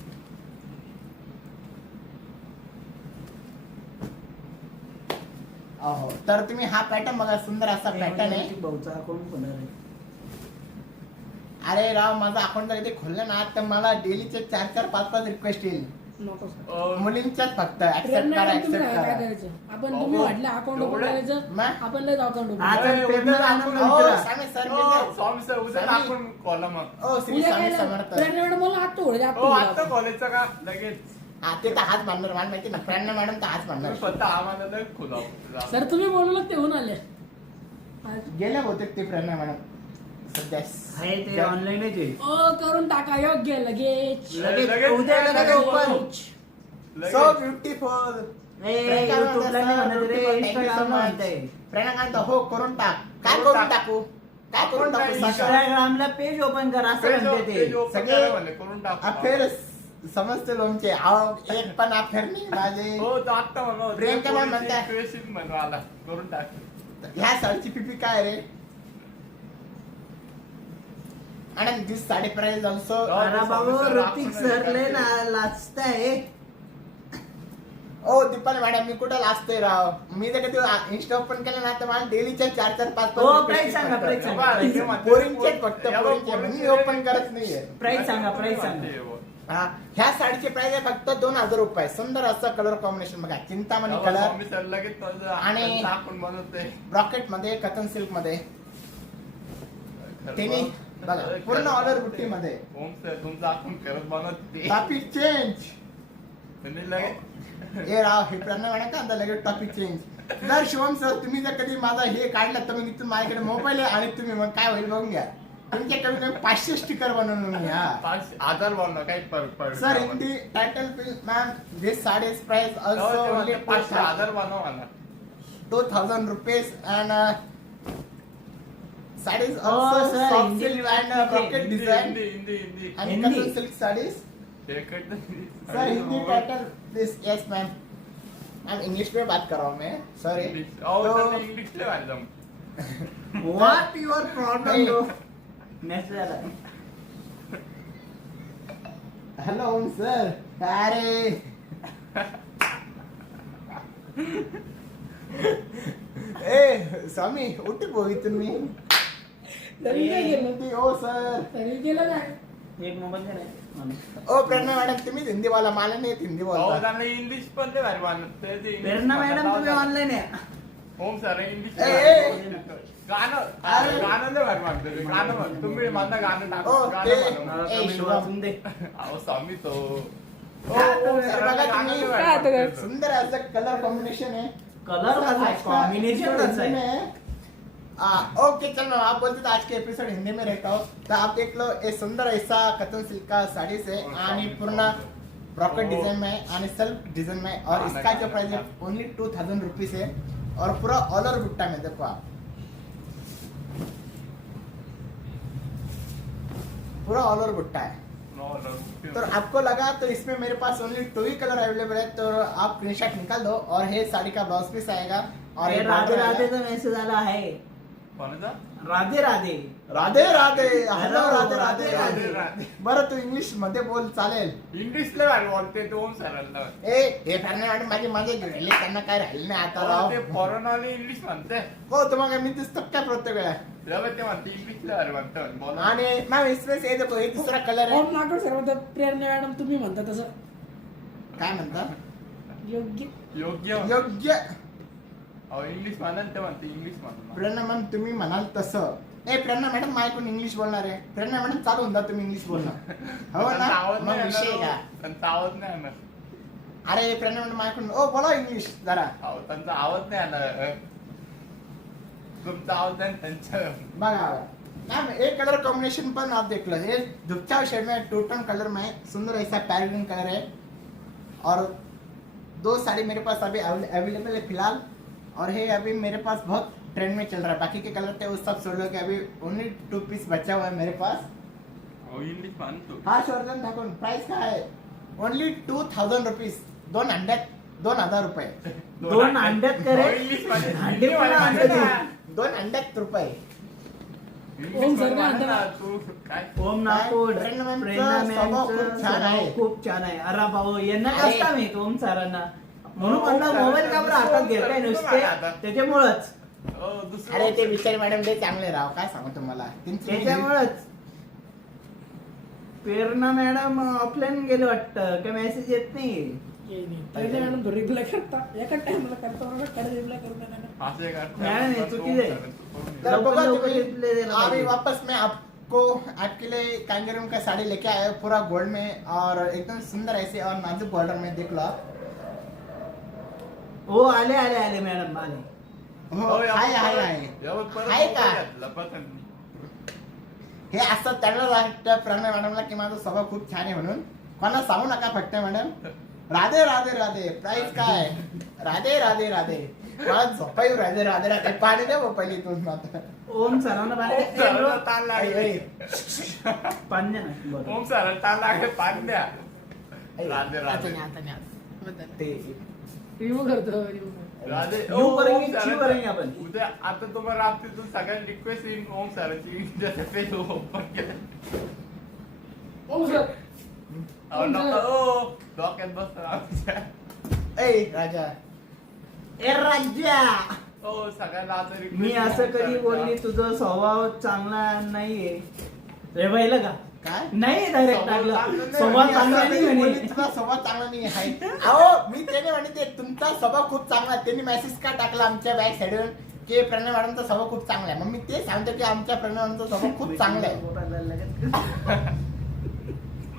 अहो तर तुम्ही हा पॅटर्न बघा सुंदर असा पॅटर्न आहे. भाऊचा अकाउंट होणार आहे. अरे राव माझा अकाउंट जर ते खोललं ना तर मला डेलीचे 4-5 रिक्वेस्ट येईल नको सर. मुलींच्याच फक्त ऍक्सेप्ट प्रेरणा करा मॅडम तुम्ही ऍक्सेप्ट काय करा. करायचं आपण बाबू, तुम्ही म्हटलं अकाउंट ओपन एवढं? करायचं मग? आपण लय अकाउंट ओपन आज करायचं. प्रेरणा मॅडमला हो, विचारा. स्वामी सर हो, स्वामी सर उद्या स्वामी. आपण कॉलम मग. ओ श्री उद्या स्वामी काय समर्थ. प्रेरणा मॅडम मला हात तोडले हो आता कॉलेजचा का लगेच हा ते तर हाच मानणार मला माहिती ना प्रेरणा मॅडम तर हाच मानणार. तुम्ही स्वतः आम्हाला तर खुलाव. सर तुम्ही बोलवलं ते होऊन आले आज. गेल्या बहुतेक ते प्रेरणा मॅडम सध्या आहे ते ऑनलाईनच आहे. ओ करून टाका योग्य लगेच. लगेच उद्या लगेच ओपन. So beautiful. युट्यूबला नाही म्हणत रे, इंस्टाग्रामला म्हणताय. प्रेरणा काय म्हणतो, हो करून टाक. काय करून टाकू काय करून टाकू सांगा. इंस्टाग्रामला पेज ओपन करा असं म्हणते ते. सगळे करून टाकू. अफेअर समजते लोमचे अहो, एक पण अफेअर नाही माझे. हो तो आत्ता म्हणा प्रियंका मॅम म्हणताय. म्हणून आला करून टाक. ह्या साडीची पिपी काय रे? आणि दिस साडी प्राइस ऑल्सो. अरे बाबू ऋतिक सर लय लाजताय. ओ दीपाली मॅडम मी कुठं लाजतोय राव. मी तर कधी इंस्टा ओपन केलं ना तर मला डेलीच्या 4-4, 5-5 हो, प्राइस सांगा, प्राइस सांगा. पोरींचे फक्त पोरींचे मी ओपन करत नाहीये. प्राइस सांगा, प्राइस सांगा. हा, ह्या साडीची प्राइस आहे फक्त 2000 रुपये. सुंदर असं कलर कॉम्बिनेशन बघा, चिंतामणी कलर आणि आणि आपण बनवतोय ब्रॉकेट मध्ये, कटन सिल्क मध्ये तिन्ही बघा पूर्ण ऑर्डर बुट्टी मध्ये. ओम सर तुमचं आपण करत बनवते टॉपिक चेंज. तुम्ही लगेच हे राव हे प्रणय मॅडम का लगेच टॉपिक चेंज. जर शिवम सर तुम्ही जर कधी माझा हे काढलं तर मी इथून माझ्याकडे मोबाईल आहे आणि तुम्ही मग काय होईल बघून घ्या. तुमच्या कमी कमी 500 स्टिकर बनवून मी. हा 5,000 बनव काही फरक पडत सर हिंदी टायटल मॅम दिस साडीज प्राइस ऑल्सो ओनली 5,000 बनव मला 2000 rupees and sarees Oh, also sir, soft Hindi silk में अँड बात ब्रॉकेट डिझाइन हिंदी आणि हिंदी. कटन सिल्क साडीज. सर हिंदी हो. टाइटल दिस यस मैम. मैम इंग्लिश में बात कर रहा हूँ मैं, सॉरी. इंग्लिश ले madam what your problem Hey. Bro. Message आला. हेलो ओम सर. अरे ए स्वामी उठी पोई तुम्ही. तरी काय गेलं हिंदी ओ सर. तरी गेलं काय एक मोबाईल दे ना. ओ प्रेरणा मॅडम तुम्ही हिंदी बोला, मला नाही येत हिंदी बोलता. त्यांना इंग्लिश पण ते भारी बनवत प्रेरणा मॅडम तुम्ही ऑनलाईन आहे. ओम सर इंग्लिश गाणं अरे. गाणं लय भारी म्हणतो गाणं म्हण तुम्ही माझं गाणं टाका ओ, गाणं ते- बनवा. ए, कमी शिवम. वाचून दे. अहो स्वामी तो काय तो सर बघा गाणं तुम्ही. लय भारी काय आता काय? म्हणतो. सुंदर असं कलर कॉम्बिनेशन है. कलर कसा आहे? कॉम्बिनेशन कसं आहे? ओके चल मैं आप बोलते तो आज के एपिसोड हिंदी में रहता हूँ. तो आप देख लो ये सुंदर ऐसा कटन सिल्क का साड़ी से आणि पूर्ण ब्रॉकेट डिजाइन में आणि सेल्फ डिजाइन में और इसका जो प्राइस है ओनली 2000 रुपीज है और पूरा ऑल ओवर बुट्टा में देखो आप पूरा ऑल ओवर बुट्टा है. तो आपको लगा तो इसमें मेरे पास ओनली 2 ही कलर अवेलेबल है तो आप स्क्रीनशॉट निकाल दो और ये साड़ी का ब्लाउज पीस आएगा और अरे ये राधे border राधे आएगा. तो मेसेज आला आहे. कोणाचा? राधे राधे. Radhe Radhe hello Hello, Radhe Radhe Radhe, Radhe. राधे. बरं तू इंग्लिश मध्ये बोल चालेल. इंग्लिश लय भारी बोलते तो ओम सरांना ए हे फॅरने मॅडम माझी मजा घेतली त्यांना काय राहिलं नाही आता राव. ते फॉरेन वाले इंग्लिश म्हणते हो तुम्हाला मी दिसतो काय प्रत्येक वेळा. तेव्हा ते म्हणते इंग्लिश लय भारी म्हणतो बोला. आणि मॅम इसमें ये देखो ये दूसरा कलर है. ओम नागड सर म्हणतात प्रेरणा मॅडम तुम्ही म्हणता तसं काय म्हणता योग्य योग्य योग्य. अहो इंग्लिश म्हणाल ते म्हणते इंग्लिश म्हणून प्रेरणा मॅम तुम्ही म्हणाल तसं. ए प्रेरणा मॅडम माझ्याकडून इंग्लिश बोलणार आहे. प्रेरणा मॅडम चालू होऊन जा तुम्ही इंग्लिश बोलणार. हो त्यांचा ना आवाज मग नाही विषय येणार का. हो. त्यांचा आवाज नाही येणार अरे प्रेरणा मॅडम माझ्याकडून ओ बोला इंग्लिश जरा. अहो त्यांचा आवाज नाही येणार तुमचा आवाज नाही त्यांचं बघा मैम एक कलर कॉम्बिनेशन पर आप देख लो. ये दुपचा शेड में टू टोन कलर में सुंदर ऐसा पैरेग्रीन कलर है और 2 साड़ी मेरे पास अभी अवेलेबल है फिलहाल और ये अभी मेरे पास बहुत ट्रेंड में चल रहा है. बाकी के कलर थे उस सब छोड़ लो कि अभी ओनली 2 पीस बचा हुआ है मेरे पास. अहो इंग्लिश म्हणतो हा शोरजन ठाकूर प्राइस काय आहे ओनली 2000 रुपीज. 2 अंड्यात 2000 रुपये. 2 अंड्यात करे. अहो, इंग्लिश मध्ये अंडे पण हिंदी अंडे मध्ये 2 अंड्यात रुपये. इंग्लिश ओम सर मध्ये काय म्हणा म्हणतात? तू काय ओम नागपूर. प्रेरणा मॅमचं प्रेरणा स्वभाव मॅमचं खूप छान आहे. स्वभाव खूप छान आहे. अरे भाऊ यांना अरे. कसं माहित ओम सरांना म्हणून ओम म्हणलं सरांना मोबाईल का बरं हातात ओम घेताय सरांना नुसते आता. त्याच्यामुळंच दुसरं अरे ते बिचारी मॅडम लय चांगले राव काय सांगू तुम्हाला. त्याच्यामुळंच प्रेरणा मॅडम ऑफलाईन गेले वाटतं काय मेसेज येत नाही. प्रेरणा मॅडम तो रिप्लाय करता एका टाइमला करता बरोबर रिप्लाय करून देणार. असे करतात. नाही, नाही, चुकीचं आहे. तर बघा लवकर तुम्ही, reply देना अभी पाहिजे. वापस मैं आपको आपके लिए कांगेरूम का साड़ी लेके आया हूँ पूरा गोल्ड में और एकदम सुंदर ऐसे और नाजुक बॉर्डर में देख लो आप. हो आले आले आले मॅडम आले. हो हाय हाय हाय. आहे का? हे असं त्यांना वाटतं प्रणय मॅडमला की माझा स्वभाव खूप छान आहे म्हणून. कोणा सांगू नका फक्त मॅडम. राधे राधे राधे प्राइस काय राधे राधे राधे. मला झोपाई राधे राधे राधे पाणी द्या मग पहिली तूच आता. ओम सरांना ताण लागले ऐ, ऐ. पाण्या ना बरं. ओम सर ताण लागले पाणी द्या राधे आता राधे नाही आता नाही आता बदल ते रिमूव्ह करतो रिमूव्ह राधे यू करेंगे, ओम चिव करेंगे आपण. उद्या आता तुम्हाला रात्रीतून सगळ्यांना रिक्वेस्ट येईल ओम सरांची जसं पेज ओपन केलं ओम सर अहो, ओम नको, सर. ओ, डोक्यात बसतं आमच्या. ए राजा ए राजा ओ सगळ्यांना आता request मी येईल असं ओम कधी सरांच्या. बोलली तुझा स्वभाव चांगला नाहीये रे पाहिलं का काय नाही डायरेक्ट स्वभाव टाकला चांगला नाही. स्वभाव मी चांगला असं नाही नाही म्हणे बोलली, तुझा स्वभाव चांगला नाही आहे अहो मी त्याने म्हणते तुमचा स्वभाव खूप चांगला आहे. त्यांनी मेसेज का टाकला आमच्या बॅक साईडवर की प्रणय मॅडमचा स्वभाव खूप चांगला आहे मग मी ते सांगतो की आमच्या प्रणय मॅडमचा स्वभाव खूप चांगला आहे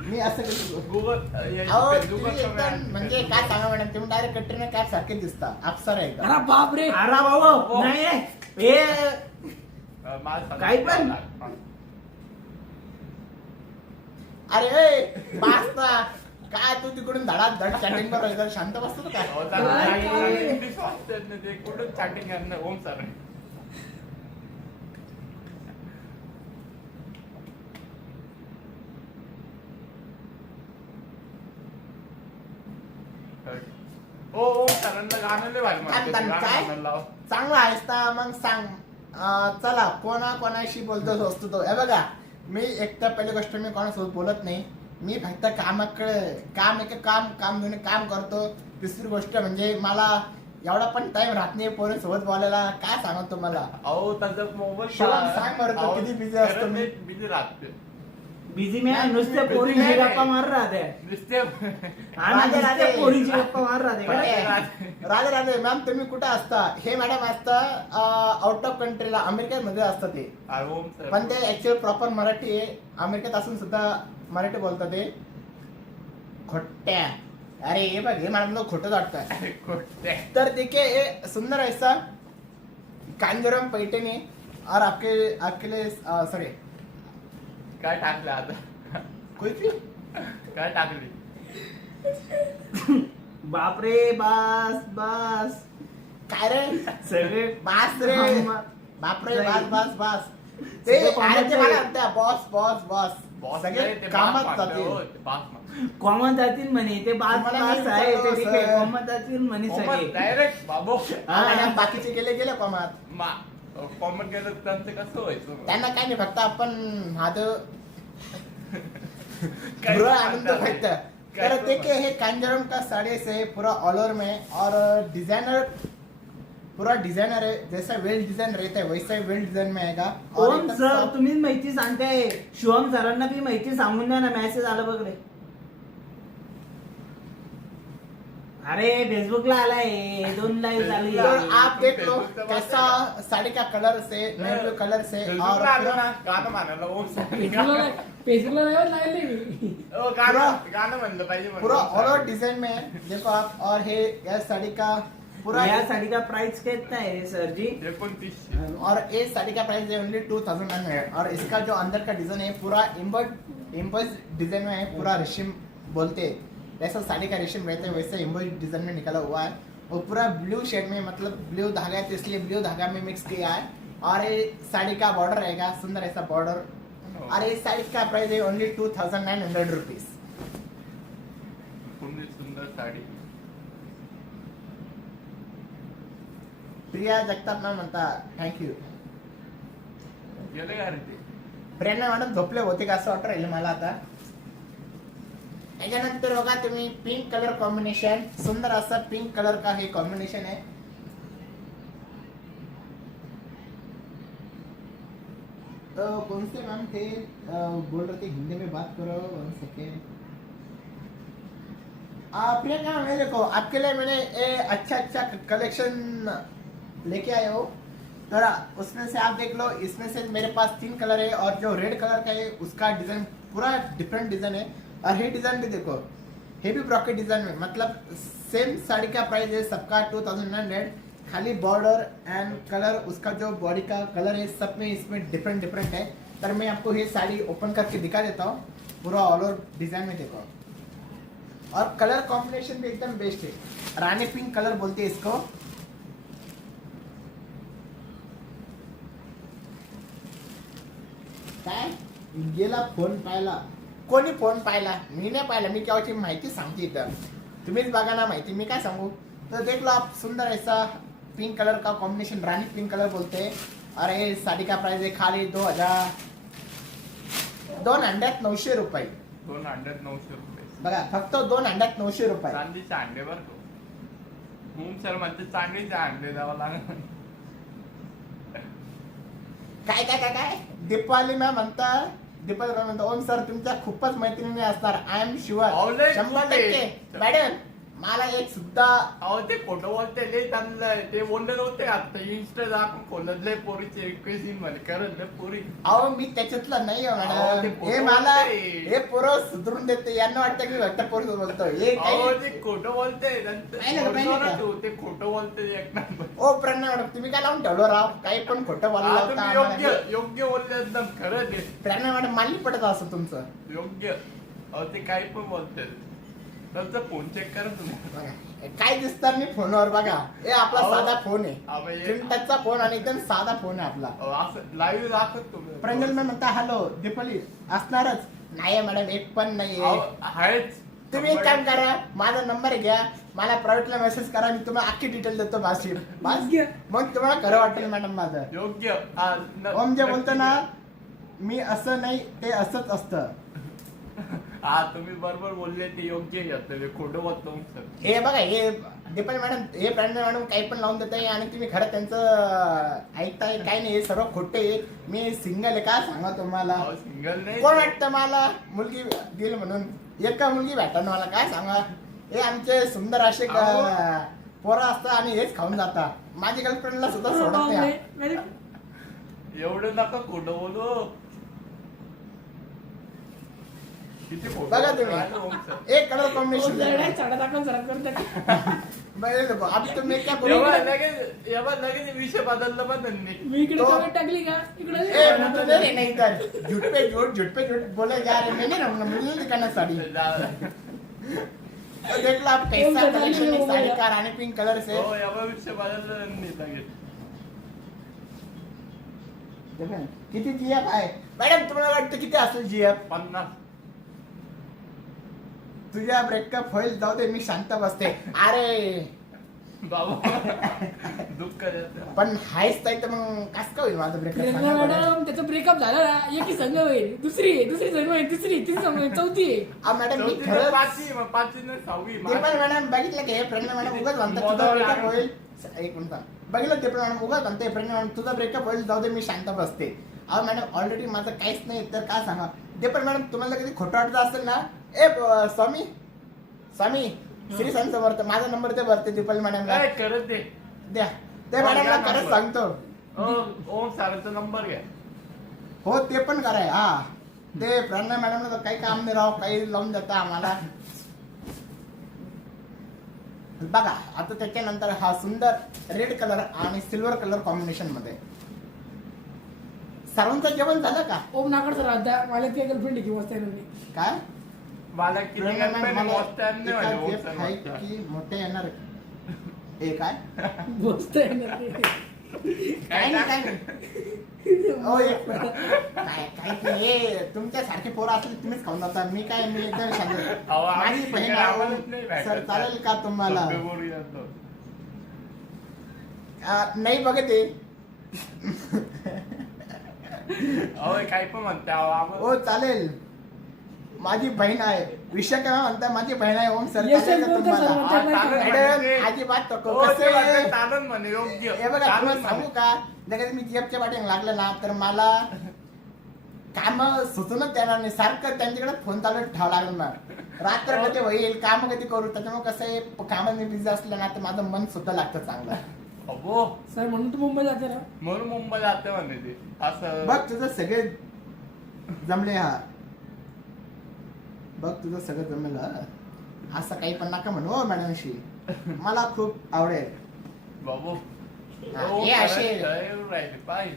मी असं कधी गुगल अहो फेसबुकवर तुम्ही comment एकदम म्हणजे काय सांगा मॅडम तुम्ही डायरेक्ट कटरीना कॅफ सारखे दिसता अप्सर आहे का अरे बाप रे अरे बाबा नाही हे मला सांग. काही पण. अरे ए बास्ता काय तू तिकडून धडात धड चॅटिंग कर शांत बसतो का अहो, काय त्यांना काय? त्यांना इंग्लिश वाचता येत नाही, ते कुठून चॅटिंग करणार ओम सर ओ ओम सरांना गाणं लय भारी म्हणतात. काय? गाणं काय? म्हणायला लाव. चांगला आहेस ना मग सांग चला कोणाशी बोलतो असतो तो हे बघा मी एक तर पहिली गोष्ट मी कोणासोबत बोलत नाही मी फक्त कामाकडे काम घेऊन काम करतो दुसरी गोष्ट म्हणजे मला एवढा पण टाइम राहत नाही पोरीसोबत बोलायला काय सांगतो तुम्हाला अहो त्यांचा मोबाईल शिवम, सांग बरं तो किती busy असतो मी? बिझी राहते बिझी मी आहे, नुसते busy पोरींची नाही. गप्पा मार राहते नुसते आणि नुसते पोरींची गप्पा मार राहते का? राधे राधे मॅम तुम्ही कुठे असता हे मॅडम असतं आउट ऑफ कंट्रीला अमेरिकेमध्ये असतं ते अरे ओम सर पण ते ऍक्च्युअल प्रॉपर मराठी आहे अमेरिकेत असून सुद्धा मराठी बोलतात ते खोट्या अरे हे बघ हे मॅडम खोटं वाटतं खोटे तर देखिए ये सुंदर ऐसा कांजरम पैठणी और आपके सॉरी काय टाकलं आता कोई भी काय टाकली बापरे बास बास काय रे सगळे बास रे आम्हा- बापरे बास बास बास सगळे ते comment अरे ते आहे. मला म्हणतात बॉस बॉस बॉस बॉस सगळे कामात जातील कॉमन जातील म्हणे ते बास तुम्हाला बास मी आहे विचारलं, ते ठीक आहे सर. कॉमन जातील म्हणे सगळे डायरेक्ट बाबो हा. आणि बाकीचे गेले कामात कॉमन केलं तर त्यांचं कसं व्हायचं त्यांना काय नाही फक्त आपण हात काय बुरा आनंद सांगता फक्त काय तर तो देखिए ये कांजरम का साड़ी से पूरा ऑल ओवर में और डिजाइनर पूरा डिजाइनर है जैसा वेल डिजाइन रहता है वैसा ही वेल डिजाइन में आएगा और ओम एकदम सर soft- तुम्हीच माहिती सांगताय शिवम सरांना बी माहिती सांगून द्या ना मेसेज आला बघ रे अरे फेसबुकला आलाय 2 लाईव्ह चालू तो आहे. आप देख लो Facebook से बात कैसा साड़ी का कलर से नेवी कलर से और आलो ना गाणं म्हणायला ओम फेसबुकला नाही लागले मी गाणं म्हणलं पाहिजे म्हणलं. पूरा ऑल ओवर डिजाइन में है देखो आप और है यह साड़ी का पूरा या साडी का प्राइस कितना है सर जी 2900. और ये साड़ी का प्राइस है ओनली 2900 और इसका जो अंदर का डिजाइन है पूरा इम्बर्स डिजाइन में है पूरा रेशम बोलते हैं जैसा साड़ी का रेशम रहता है वैसे इम्बर्स डिजाइन में निकला हुआ है और पूरा ब्लू शेड में मतलब ब्लू धागा है तो इसलिए ब्लू धागा में मिक्स किया है और ये साड़ी का बॉर्डर रहेगा सुंदर ऐसा बॉर्डर और ये साड़ी का प्राइस है ओनली 2900 रुपीज पूर्ण सुंदर साडी प्रिया जगताप मॅम म्हणता थँक्यू गेले का रे ते प्रेरणा मॅडम झोपले होते का असं वाटत राहिलं मला आता याच्यानंतर बघा तुम्ही पिंक कलर कॉम्बिनेशन सुंदर असं पिंक कलर का हे कॉम्बिनेशन है तो कौन से मैम थे बोल रहे थे हिंदी में बात करो 1 सेकेंड प्रियंका मैं देखो आपके लिए मैंने अच्छा कलेक्शन लेके आया हो तो उसमें से आप देख लो इसमें से मेरे पास 3 कलर है और जो रेड कलर का है उसका डिजाइन पूरा डिफरेंट डिजाइन है और ये डिजाइन भी देखो ये भी ब्रॉकेट डिजाइन में मतलब सेम साड़ी का प्राइस है सबका 2900 खाली बॉर्डर एंड कलर उसका जो बॉडी का कलर है सब में इसमें डिफरेंट है तर मैं आपको ये साड़ी ओपन करके दिखा देता हूँ पूरा ऑल ओवर डिजाइन में देखो और कलर कॉम्बिनेशन भी एकदम बेस्ट है रानी पिंक कलर बोलते हैं इसको काय गेला फोन पाहिला कोणी फोन पाहिला? मी नाही पाहिला, मी केव्हाची माहिती सांगते इथं, तुम्हीच बघा ना माहिती, मी काय सांगू. तर देख लो आप, सुंदर ऐसा पिंक कलर का कॉम्बिनेशन, रानी पिंक कलर बोलते हैं. और ये साड़ी का प्राइस है खाली 2,900 रुपये. 2,900 रुपये. बघा फक्त 2,900 रुपये. चांदीचे अंडे बरं का. सर म्हणते चांदीचे अंडे द्यावं लागेल. काय काय काय काय दीपावली मॅम म्हणता, दीपावली मॅम म्हणता ओम सर तुमच्या खूपच मैत्रिणी असणार, आय एम शुअर. आवडलंय 100%. खूप. मॅडम मला एक सुद्धा अहो ते खोटं बोलते लय चांगलं ते बोलले होते आता इंस्टा दाखवून खोलत लय पोरीचे रिक्वेस्ट मध्ये करत लय पोरी. अहो मी त्याच्यातला नाही हो अहो, ते मॅडम. पोरं हे मला बोलते. हे पोरं सुधरून देते, यांना वाटतं की भक्त पोरं बोलतो हे अहो काही. ते खोटं बोलते पाहिलं का, पाहिलं का? ते खोटं बोलते एक नंबर. ओ प्रणय मॅडम तुम्ही काय लावून ठेवलो राव, काही पण खोटं बोलला हा, होता तुम्ही आम्हाला. योग्य बोलले एकदम खरं ते प्रणय मॅडम मानली पडत असं तुमचं. योग्य. अहो ते काही पण बोलते. त्यांचा फोन चेक करा तुम्ही. बघा, काय दिसतात मी फोनवर बघा, हे आपला अहो, साधा फोन आहे, अहो, हे- टचचा फोन आणि एकदम साधा फोन आहे आपला. अहो, असं लाईव्ह दाखवत तुम्ही. प्रंजल मॅम म्हणता हॅलो दीपाली असणारच नाही मॅडम, एक पण नाहीये. अहो, आहेच. तुम्ही एक काम करा, माझा नंबर घ्या, मला प्रायव्हेटला मेसेज करा, मी तुम्हाला अख्खी डिटेल देतो बाशी बस. मग तुम्हाला खरं वाटेल मॅडम माझं. योग्य. हा, ओम जे बोलतो ना, मी असं नाही ते असंच असतं. हा तुम्ही बरोबर बोलले ते योग्य घेतलं खोटं बोलतो सर. हे बघा हे दीपाली मॅडम, हे प्रंजल मॅडम काही पण लावून देत आहे आणि तुम्ही खरं त्यांचं ऐकताय काय नाही, हे सर्व खोटे आहे. मी सिंगल आहे का सांगा तुम्हाला. सिंगल नाही. कोण वाटतं मला मुलगी दिल म्हणून, एका मुलगी भेटणं मला काय सांगा. हे आमचे सुंदर असे पोरं असतात आणि हेच खाऊन जातात. माझी गर्लफ्रेंडला सुद्धा सोडत नाही. एवढं नका खोटं बोलू. किती खोटं बघा बोलतो ओम सर. तुम्ही एक कलर कॉम्बिनेशन चढा दाखवून जरा करते. आता तुम्ही क्या एवढं लगेच विषय बदलला पण त्यांनी. मी इकडे तो- कमेंट टाकली का ए, इकडे मुझे नहीं नहीं इधर झूठ पे झूठ बोले जा रहे, मैं नहीं रहूंगा, मुझे नहीं दिखाना साड़ी. तो देख लो आप कैसा कलेक्शन है साड़ी का, रानी पिंक कलर से. हो एवढा विषय बदलला त्यांनी लगेच. देखा, किती जीएफ आहे मॅडम, तुम्हाला वाटतं किती असेल जीएफ? 50. तुझ्या ब्रेकअप होईल, जाऊ दे मी शांत बसते. अरे बाबा दुःख देतं. पण हायच ताई, तर मग कस का होईल माझं प्रेरणा ब्रेकअप? मॅडम त्याचा ब्रेकअप झाला ना, एकी संघ होईल, दुसरी संघ होईल, तिसरी संघ होईल, चौथी आहे. मॅडम मी चौथी खरंच पाचवी मग पाचवी नाही सहावी. ते पण मॅडम बघितलं की हे प्रेरणा मॅडम उगाच म्हणतात तुझा मोदावर ब्रेकअप लागलं. होईल. एक मिनिट बघितलं ते पण मॅडम उगाच म्हणते प्रेरणा मॅडम तुझा ब्रेकअप होईल, जाऊ दे मी शांत बसते. अहो मॅडम ऑलरेडी माझं काहीच नाही तर काय सांगा. ते पण मॅडम तुम्हाला कधी खोटं वाटत असेल ना, स्वामी श्री संत समर्थ माझा नंबर ते भरते दीपाली मॅडमला काय करत ते. द्या. ते मॅडमला खरंच सांगतो. ओम सरांचा नंबर घ्या. हो ते पण कराय. हा ते प्रणय मॅडमला तर काही काम नाही राव, काही लावून देता आम्हाला. बघा आता त्याच्यानंतर हा सुंदर रेड कलर आणि सिल्वर कलर कॉम्बिनेशन मध्ये. सर्वांचं जेवण झालं का? ओम नाकड सर आता मला ती गर्लफ्रेंड की मस्त आहे. काय मला किती प्रणय मॅम, गणपती मला मोजता नाही एका म्हणजे ओम gift सर आहे मोजता. की मोठे येणार आहे? हे काय मस्त आहे ना ते. काय नाही काय नाही. हो, एक मिनिट. काय ते हे तुमच्यासारखे पोरं असले तुम्हीच खाऊन जाता. मी काय मी एकदम शांत. अहो, आम्ही माझी बहीण सगळे आम्हालाच नाही आहे. भेटत. सर चालेल का तुम्हाला? फेब्रुवारी येतो. नाही बघत आहे. अहो काही पण म्हणते अहो, आम्हाला- हो चालेल. माझी बहीण आहे. विषय काय म्हणता, माझी बहीण आहे. ओम सर Yes, चालेल का sir, तुम्हाला? बोलतो, हा, चालेल मॅडम म्हणजे. अजिबात नको. हो, ते कसं म्हणते, आहे? चालेल म्हणे योग्य. हे बघा चालेल तुम्हाला म्हणे. सांगू का, जर कधी मी जीएफच्या पाठीमागे लागलं ना तर मला काम सुचूनच देणार नाही. सारखं त्यांच्याकडे फोन चालू ठेवावं लागलं ना. रात्र कधी होईल, काम कधी करू. त्याच्यामुळे कसं आहे, कामात मी बिझी असलं ना तर माझं मन सुद्धा लागतं चांगलं. अबो सर म्हणून तू मुंबई जाते ना. म्हणून मुंबई जाते म्हणे ते असं. बघ तुझं सगळे जमले. हा बघ तुझं सगळं जमलं. हा. असं काही पण नका म्हणू हो मॅडमशी. मला खूप आवडेल. बाबू हा, हो, हे असे- खरंच खेळायला राहिले पाय.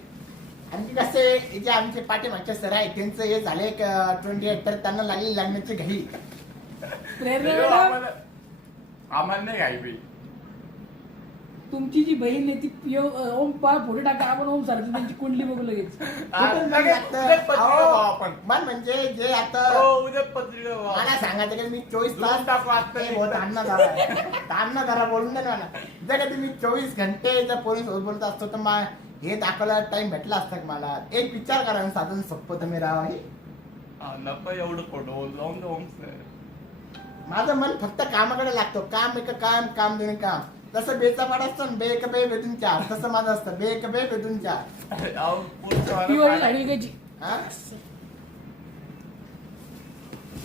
आणखी कसे जे आमचे पाठीमागचे सर आहे त्यांचं हे झाले 28 तर त्यांना लागली लग्नाची घाई. प्रेरणा हे मॅडम आम्हाला नाही घाई बाई. तुमची जी बहीण आहे ती ओम फोटो टाका आपण ओम सर त्यांची कुंडली बघू लगेच कुठून लगेच लागतं? उद्या पत्रिका अहो, पाहू आपण. मन म्हणजे जे आता हो, उद्या पत्रिका पाहू. मला सांगायचं की मी 24 दोन तास टाकू आता ए, भाऊ, थांब ना जरा बोलून दे ना मला. जर कधी मी 24 घंटे जर पोलीस बोलत असतो तर हे दाखवायला टाइम भेटला असता का मला. एक विचार करा ना, साधन सोपं तुम्ही राहा हे. हा, नको एवढं खोटं बोल जाऊन दे ओम सर. माझं मन फक्त कामाकडे लागतो. काम एक काम, काम दोन काम. तसं बेचा पाड असतो ना, बे एक बे बेदून चार, तसं माझं असतं बे एक बे बेदून चार. अहो, पुढचं वाला पिवळी काय? साडी विकायची हा?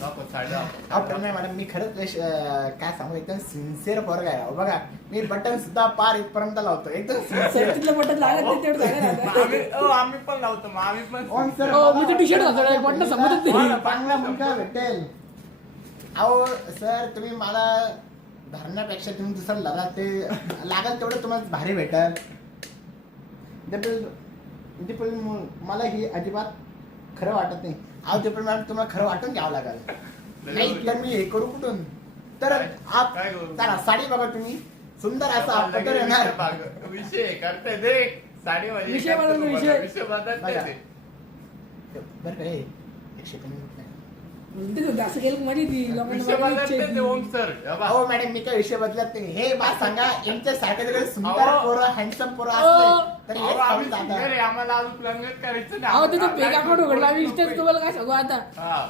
दाखव, साडी दाखव. अहो, प्रेरणा मॅडम मी खरंच काय सांगू एकदम सिन्सिअर पोरगा आहे. अहो, बघा मी बटन सुद्धा पार इथपर्यंत लावतो एकदम सर सिन्सिअर. तिथलं बटन लागत नाही तेवढं सांगा ना. आम्ही पण लावतो मग आम्ही पण ओम सर हो, मी तर टी-शर्ट घातलं बटन समजत मला नाही चांगला मुलगा भेटेल. अहो सर तुम्ही मला धरण्यापेक्षा तुम्ही दुसरं लगा ते लागल तेवढं तुम्हाला भारी भेटेल. मला ही अजिबात खरं वाटत नाही. अहो ते पण मॅडम तुम्हाला खरं वाटून घ्यावं लागेल. नाही तर मी हे करू कुठून. तर आप काय करू? चला साडी बघा तुम्ही सुंदर असा पदर येणार. विषय करते दे साडी मध्ये विषय बदलतो, विषय. विषय बदलते बघा. ते. बरं का हे 150 रुपये. म्हणते असं केलं माझी ती लोकांना विषय बघायची इच्छा बदलते ते ओम आहे. सर हे बघ. हो मॅडम मी काय विषय बदलत नाही. हे बात सांगा यांच्या सारखे सुंदर अहो. पोरं हँडसम पोरं अहो. असले तर अहो, हेच आम्ही खाऊन सिंगल आहे, जातात. आम्हाला अजून लग्न करायचं नाही. अहो त्याचं आम्हाला फेक अकाउंट उघडलं आम्ही इन्स्टाच रुपये. तुम्हाला काय सांगू आता हा.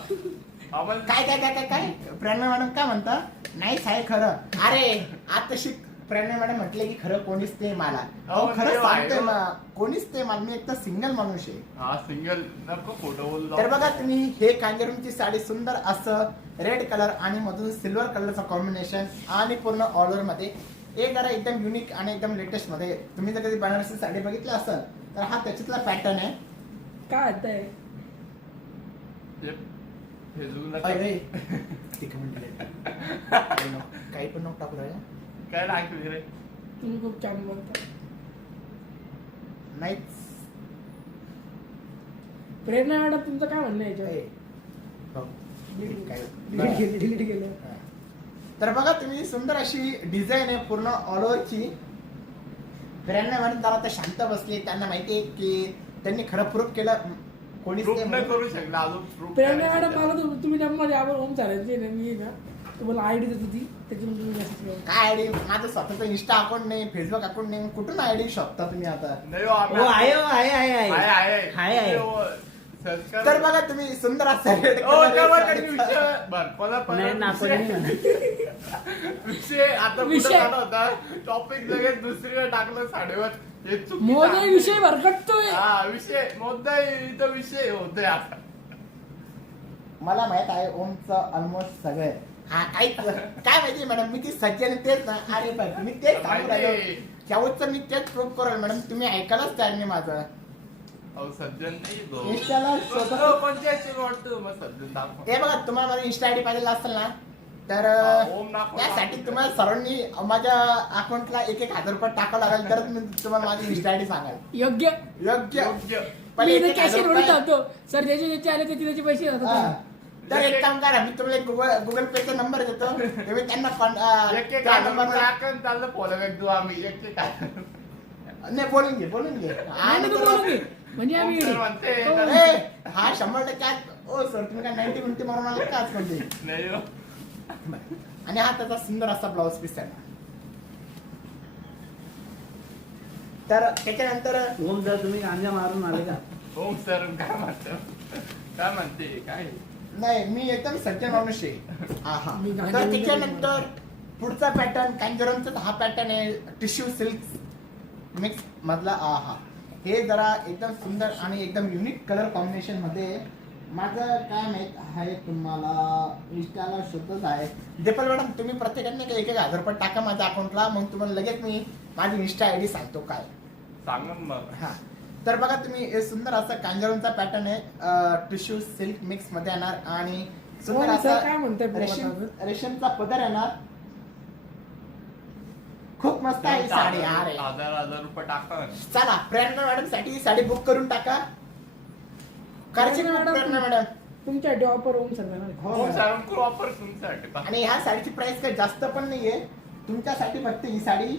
आम्हाला काय काय काय काय काय प्रेरणा मॅडम काय म्हणता. नाही साहेब खरं. अरे आता शिक प्रेरणा मॅडम म्हटले की खरं कोणीच ते मला. अहो अहो, खरं देव आहे, सांगतोय हो. ना कोणीच ते मला. मी एक तर सिंगल माणूस आहे. हा सिंगल नको फोटो बोल तर बघा तुम्ही हे कांजरूमची साडी सुंदर असं रेड कलर आणि मधून सिल्वर कलरचं कॉम्बिनेशन आणि पूर्ण ऑल ओव्हर मध्ये एक जरा एकदम युनिक आणि एकदम लेटेस्ट मध्ये. तुम्ही जर कधी बनारसी साडी बघितली असेल तर हा त्याच्यातला पॅटर्न आहे. काय आता आहे फेसबुकला अय, अय. ते comment मध्ये. काही पण नको टाकू राहिला. काय टाकली रे तुम्ही खूप छान बोलता नाहीच. प्रेरणा मॅडम तुमचं काय म्हणणं आहे याच्यावर अय. हो. काय- डिलीट केलं तर बघा तुम्ही सुंदर अशी डिझाईन आहे पूर्ण ऑल ओव्हरची. प्रेरणा मॅडम जरा आता शांत बसले. त्यांना माहिती आहे की त्यांनी खरं प्रूफ केलं. कोणीच प्रूफ नाही नाही म्हणून. करू शकला अजून प्रूफ प्रेरणा मॅडम मला तुम्ही नंबर यावर ओम चालायचे ना मी ना तुम्हाला आयडी देत होती त्याच्यावर तुम्ही मेसेज करा काय आयडी माझं स्वतःचं इंस्टा अकाउंट नाही फेसबुक अकाउंट नाही. कुठून आयडी शोधता तुम्ही आता. नाही हो, आम्ही- हो आहे हो, आहे आहे आहे, आहे, आहे. आहे, आहे. हो, search कर. तर बघा तुम्ही सुंदर असा red हो, color तेव्हा एक त्यांनी साडीचा- विषय- बरं, परत नाही नाकोड विषय- नाही म्हणत. विषय आता विषय. कुठं झाला होता टॉपिक लगेच दुसरीकडे टाकलं साडेवर हे चुकीचं मोदी आहे. विषय भरकटतोय हा विषय मुद्दा इथं विषय होतोय आता मला माहित आहे ओमचं ऑलमोस्ट सगळं. हा काहीच काय माहिती मॅडम मी ती सज्जन तेच ना. अरे पण मी तेच सांगू राहिलो. माहिती. शेवटचं मी तेच प्रूफ करेल मॅडम. तुम्ही ऐकायलाच तयार नाही माझं. अहो सज्जन नाही गो. इंस्टाला स्वतः हो, पंचायत वाटतं मग सज्जन दाखव. हे बघा तुम्हाला माझं इंस्टा आयडी पाहिजे असेल ना तर ओम दाखव. त्यासाठी तुम्हाला सर्वांनी माझ्या अकाउंटला 1,000 रुपये टाकावं लागेल तर मी तुम्हाला माझी इंस्टा आयडी सांगाल. योग्य योग्य योग्य. पण मी इथे 1,000 कॅशियर रुपये- म्हणून टाकतो सर ज्याचे ज्याचे आले ते त्याचे पैसे हा. होतात तर एक काम करा मी तुम्हाला गुगल पेचा नंबर देतो. तुम्ही त्यांना एक एक त्या नंबरला टाकून चाललं फॉलो बॅक देऊ आम्ही एक एक नाही बोलून घे बोलून घे. आणि तू तर- बोलू घे. म्हणजे आम्ही ओम सर म्हणते हो. ए, हा 100% आज ओ सर तुम्ही काय 90 मिनिटे मारून आले का आज म्हणजे. नाही हो. आणि हा त्याचा सुंदर असा ब्लाऊज पीस आहे. तर त्याच्यानंतर ओम जर तुम्ही गांजा मारून आले का ओम सर काय म्हणतो काय म्हणते काय नाही मी एकदम सज्जन माणूस आहे. हा. मी गांधी तर वगैरे त्याच्यानंतर पुढचा पॅटर्न कांजरमचा हा पॅटर्न आहे टिश्यू सिल्क मिक्स मधला. हा हे जरा एकदम सुंदर आणि एकदम युनिक कलर कॉम्बिनेशन मध्ये. माझं काय माहित आहे तुम्हाला इंस्टाला शोधत आहे. दीपल मॅडम तुम्ही प्रत्येकाने 1,000 रुपये टाका माझ्या अकाउंटला. मग तुम्हाला लगेच मी माझी इंस्टा आयडी सांगतो काय. सांगा मग हा तर बघा तुम्ही हे सुंदर असा कांजरमचा पॅटर्न आहे. टिश्यू सिल्क मिक्स मध्ये येणार आणि सुंदर हो, सर, असा काय म्हणताय रेशमचा पदर येणार. खूप मस्त आहे ही साडी. अरे 1,000 रुपये टाका चला प्रेरणा मॅडम साठी ही साडी बुक करून टाका. करायची का प्रेरणा मॅडम. तुमच्या ऑफर ओम सर देणार. हो ओम मॅडम. सर ऑफर तुमच्यासाठी आणि ह्या साडीची प्राइस काही जास्त पण नाहीये तुमच्यासाठी. फक्त ही साडी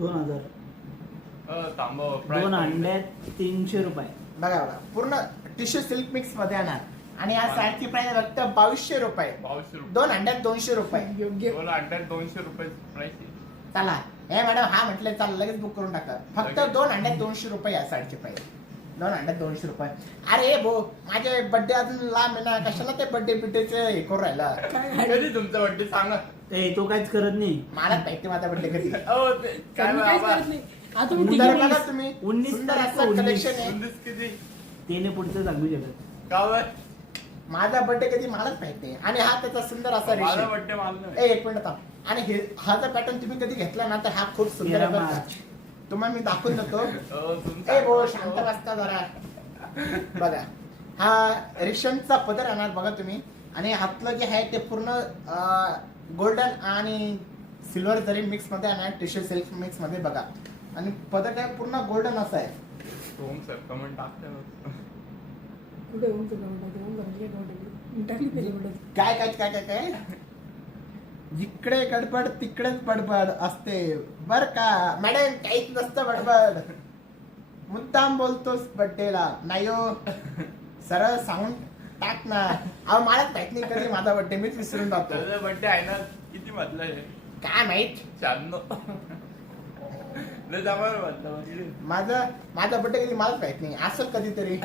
2000 थांबा दोन अंड्यात 300 रुपये. बघा बघा पूर्ण टिश्यू सिल्क मिक्स मध्ये येणार आणि या साडीची प्राइस फक्त 2200 रुपये. 2200 रुपये. 2 अंड्यात 200 रुपये. योग्य. 2 अंड्यात 200 रुपये प्राइस आहे. चला हे मॅडम हा म्हटलं चला लगेच बुक करून टाका. फक्त लगेच. 2 अंड्यात 200 रुपये या साडीची प्राइस. 2 अंड्यात 200 रुपये. अरे भो माझे बर्थडे अजून लांब आहे ना, कशाला ते बर्थडे बिड्डेचे हे करू राहिला. कधी तुमचा बर्थडे सांगा. तो काहीच करत नाही. मला माहिती माझा बर्थडे कधी. हो ते काय तुम्ही काहीच बाबा. करत नाही. आता मी सुंदर तिघी बघा मुली- तुम्ही 19 सुंदर तारीख असं 19. कलेक्शन आहे. उंदीस किती त्याने पुढचं सांगू शकत. का बरं? माझा बर्थडे कधी मलाच माहित नाही आणि हा त्याचा सुंदर असा माझा रेशीम. बर्थडे मला ए नाही. एक मिनिट थांब. आणि हा जर पॅटर्न तुम्ही कधी घेतला ना तर हा खूप सुंदर आहे 13 बरं का. मार्च. तुम्हाला मी दाखवून देतो. तुमचा ए भो शांत बसता जरा. बघा हा रेशमचा पदर आणणार बघा तुम्ही आणि हातलं जे आहे ते पूर्ण गोल्डन आणि सिल्वर जरी मिक्स मध्ये आणणार टिश्यू सिल्क मिक्स मध्ये बघा आणि पदर काय पूर्ण गोल्डन असं आहे. होम सर कमेंट टाकते ना. कुठे होऊन तुला म्हणतात? होऊन करायची काय comment? मी टाकली त्याच्याकडे. काय काय काय काय काय जिकडे गडबड तिकडेच बडबड असते बर का मॅडम. काहीच नसतं बडबड. मुद्दाम बोलतोस बर्थडेला नाही हो. सरळ सांगून टाक ना. अहो मलाच माहित नाही कधी माझा बर्थडे मीच विसरून जातो. त्याचा बर्थडे आहे ना किती म्हटलं आहे? काय माहित 96. लय जवळ म्हटलं. माझा बर्थडे कधी मलाच माहित नाही. असेल कधीतरी.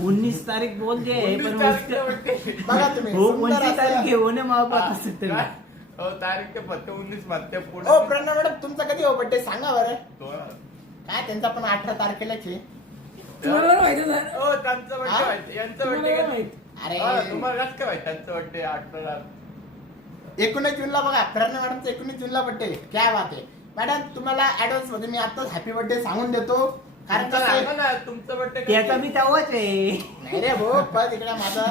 19 तारीख बोलते पण 19 तारीखचा birthday. बघा तुम्ही हो सुंदर 19 तारीख असं- आहे होणे मावपात असेल तरी. काय? हो तारीख ते फक्त 19 म्हणते पुढे. ओ प्रणव मॅडम तुमचा कधी हो बर्थडे सांगा बरं. दोन. काय त्यांचा पण 18 तारखेलाच आहे. तुम्हाला नाही माहिती सर? हो त्यांचा हा? बर्थडे माहिती. यांचा तुम्हाला बर्थडे नाही कधी? माहित. अरे हा, तुम्हाला कसं काय माहिती त्यांचा बर्थडे 18. 19 जूनला बघा प्रणव मॅडमचा 19 जूनला बर्थडे. काय बात आहे मॅडम. तुम्हाला ऍडव्हान्स मध्ये मी आताच हॅपी बर्थडे सांगून देतो कारण कसं आहे- सांगा ना तुमचा बर्थडे त्याचा मी तेव्हाच आहे. नाही रे भाऊ पण इकडे माझा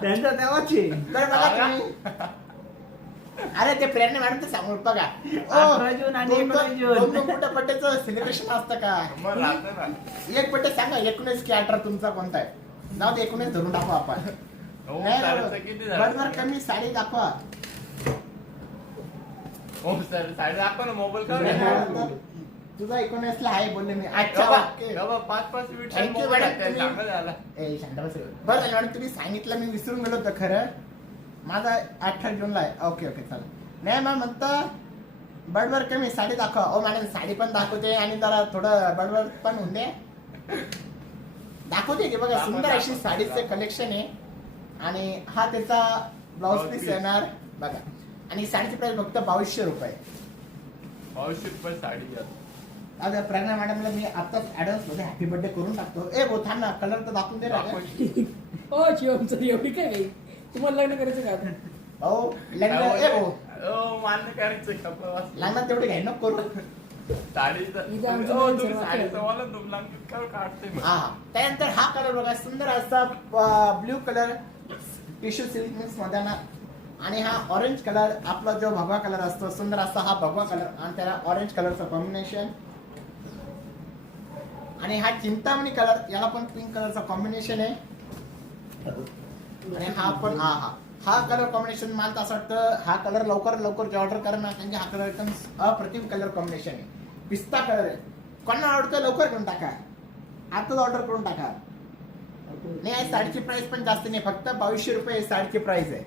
त्यांचा तेव्हाच आहे. तर बघा तुम्ही. अरे ते प्रेरणा मॅडम ते सांगून बघा. 18 जून आणि 19 जून. दोन कुठे बर्थडेचं सेलिब्रेशन असतं का. मग राहतं ना. एक बर्थडे सांगा 19 की 18 तुमचा कोणता आहे. जाऊ दे 19 धरून टाकू आपण. हो नाही सरांचं नाही, किती बरोबर झालं? कमी साडी दाखवा. हो सर साडे दाखवा ना मोबाईल तुझा 19 ला आहे बोलले मी. अच्छा okay. 5-5 minute Thank you, madam. तुम्ही- सांगा झाला. ए शांत बस. बरं झालं मॅडम तुम्ही सांगितलं मी विसरून गेलो होतं खरं. माझा 18 जूनला आहे. ओके ओके चालेल. नाही मॅम म्हणतं बडबर कमी साडी दाखवा. ओ मॅडम साडी पण दाखवते आणि जरा थोडं बडबर पण होऊन दे. दाखवते की बघा दाखवा, सुंदर अशी दाखवा. साडीचे कलेक्शन आहे आणि हा त्याचा ब्लाउज Blouse पीस piece. येणार बघा आणि साडीची प्राइस फक्त 2200 रुपये. 2200 रुपये साडी घ्या. आता प्रेरणा मॅडमला मी आताच ऍडव्हान्स मध्ये हॅपी बर्थडे करून टाकतो. ए भो थांब ना कलर तर दाखवून दे ना रे. दाखवायची. ओ शिवम सर एवढी काय आहे? तुम्हाला लग्न करायचं का आता? भाऊ लग्न ए भो हो, मान्य करायचं कपडा लग्नात तेवढे घ्याय नको करू. साडीचं इथं आमचं हो, नाही तुम्ही सर्वात साडीचं वाला तुम्हाला काढते मग. हा हा. त्यानंतर हा कलर बघा सुंदर असा blue colour tissue silk mix मध्ये ना आणि हा ऑरेंज कलर आपला जो भगवा कलर असतो सुंदर असा हा भगवा कलर आणि त्याला ऑरेंज कलरचं कॉम्बिनेशन आणि हा चिंतामणी कलर याला पण पिंक कलरचा कॉम्बिनेशन आहे आणि हा पण हा कलर कॉम्बिनेशन मला तर असं वाटतं हा कलर लवकर जे ऑर्डर करा ना त्यांचे हा कलर एकदम अप्रतिम कलर कॉम्बिनेशन आहे. पिस्ता कलर आहे. कोणाला आवडतं लवकर घेऊन टाका. आताच ऑर्डर करून टाका. नाही या साडीची प्राइस पण जास्त नाही फक्त 2200 रुपये साडीची प्राइस आहे.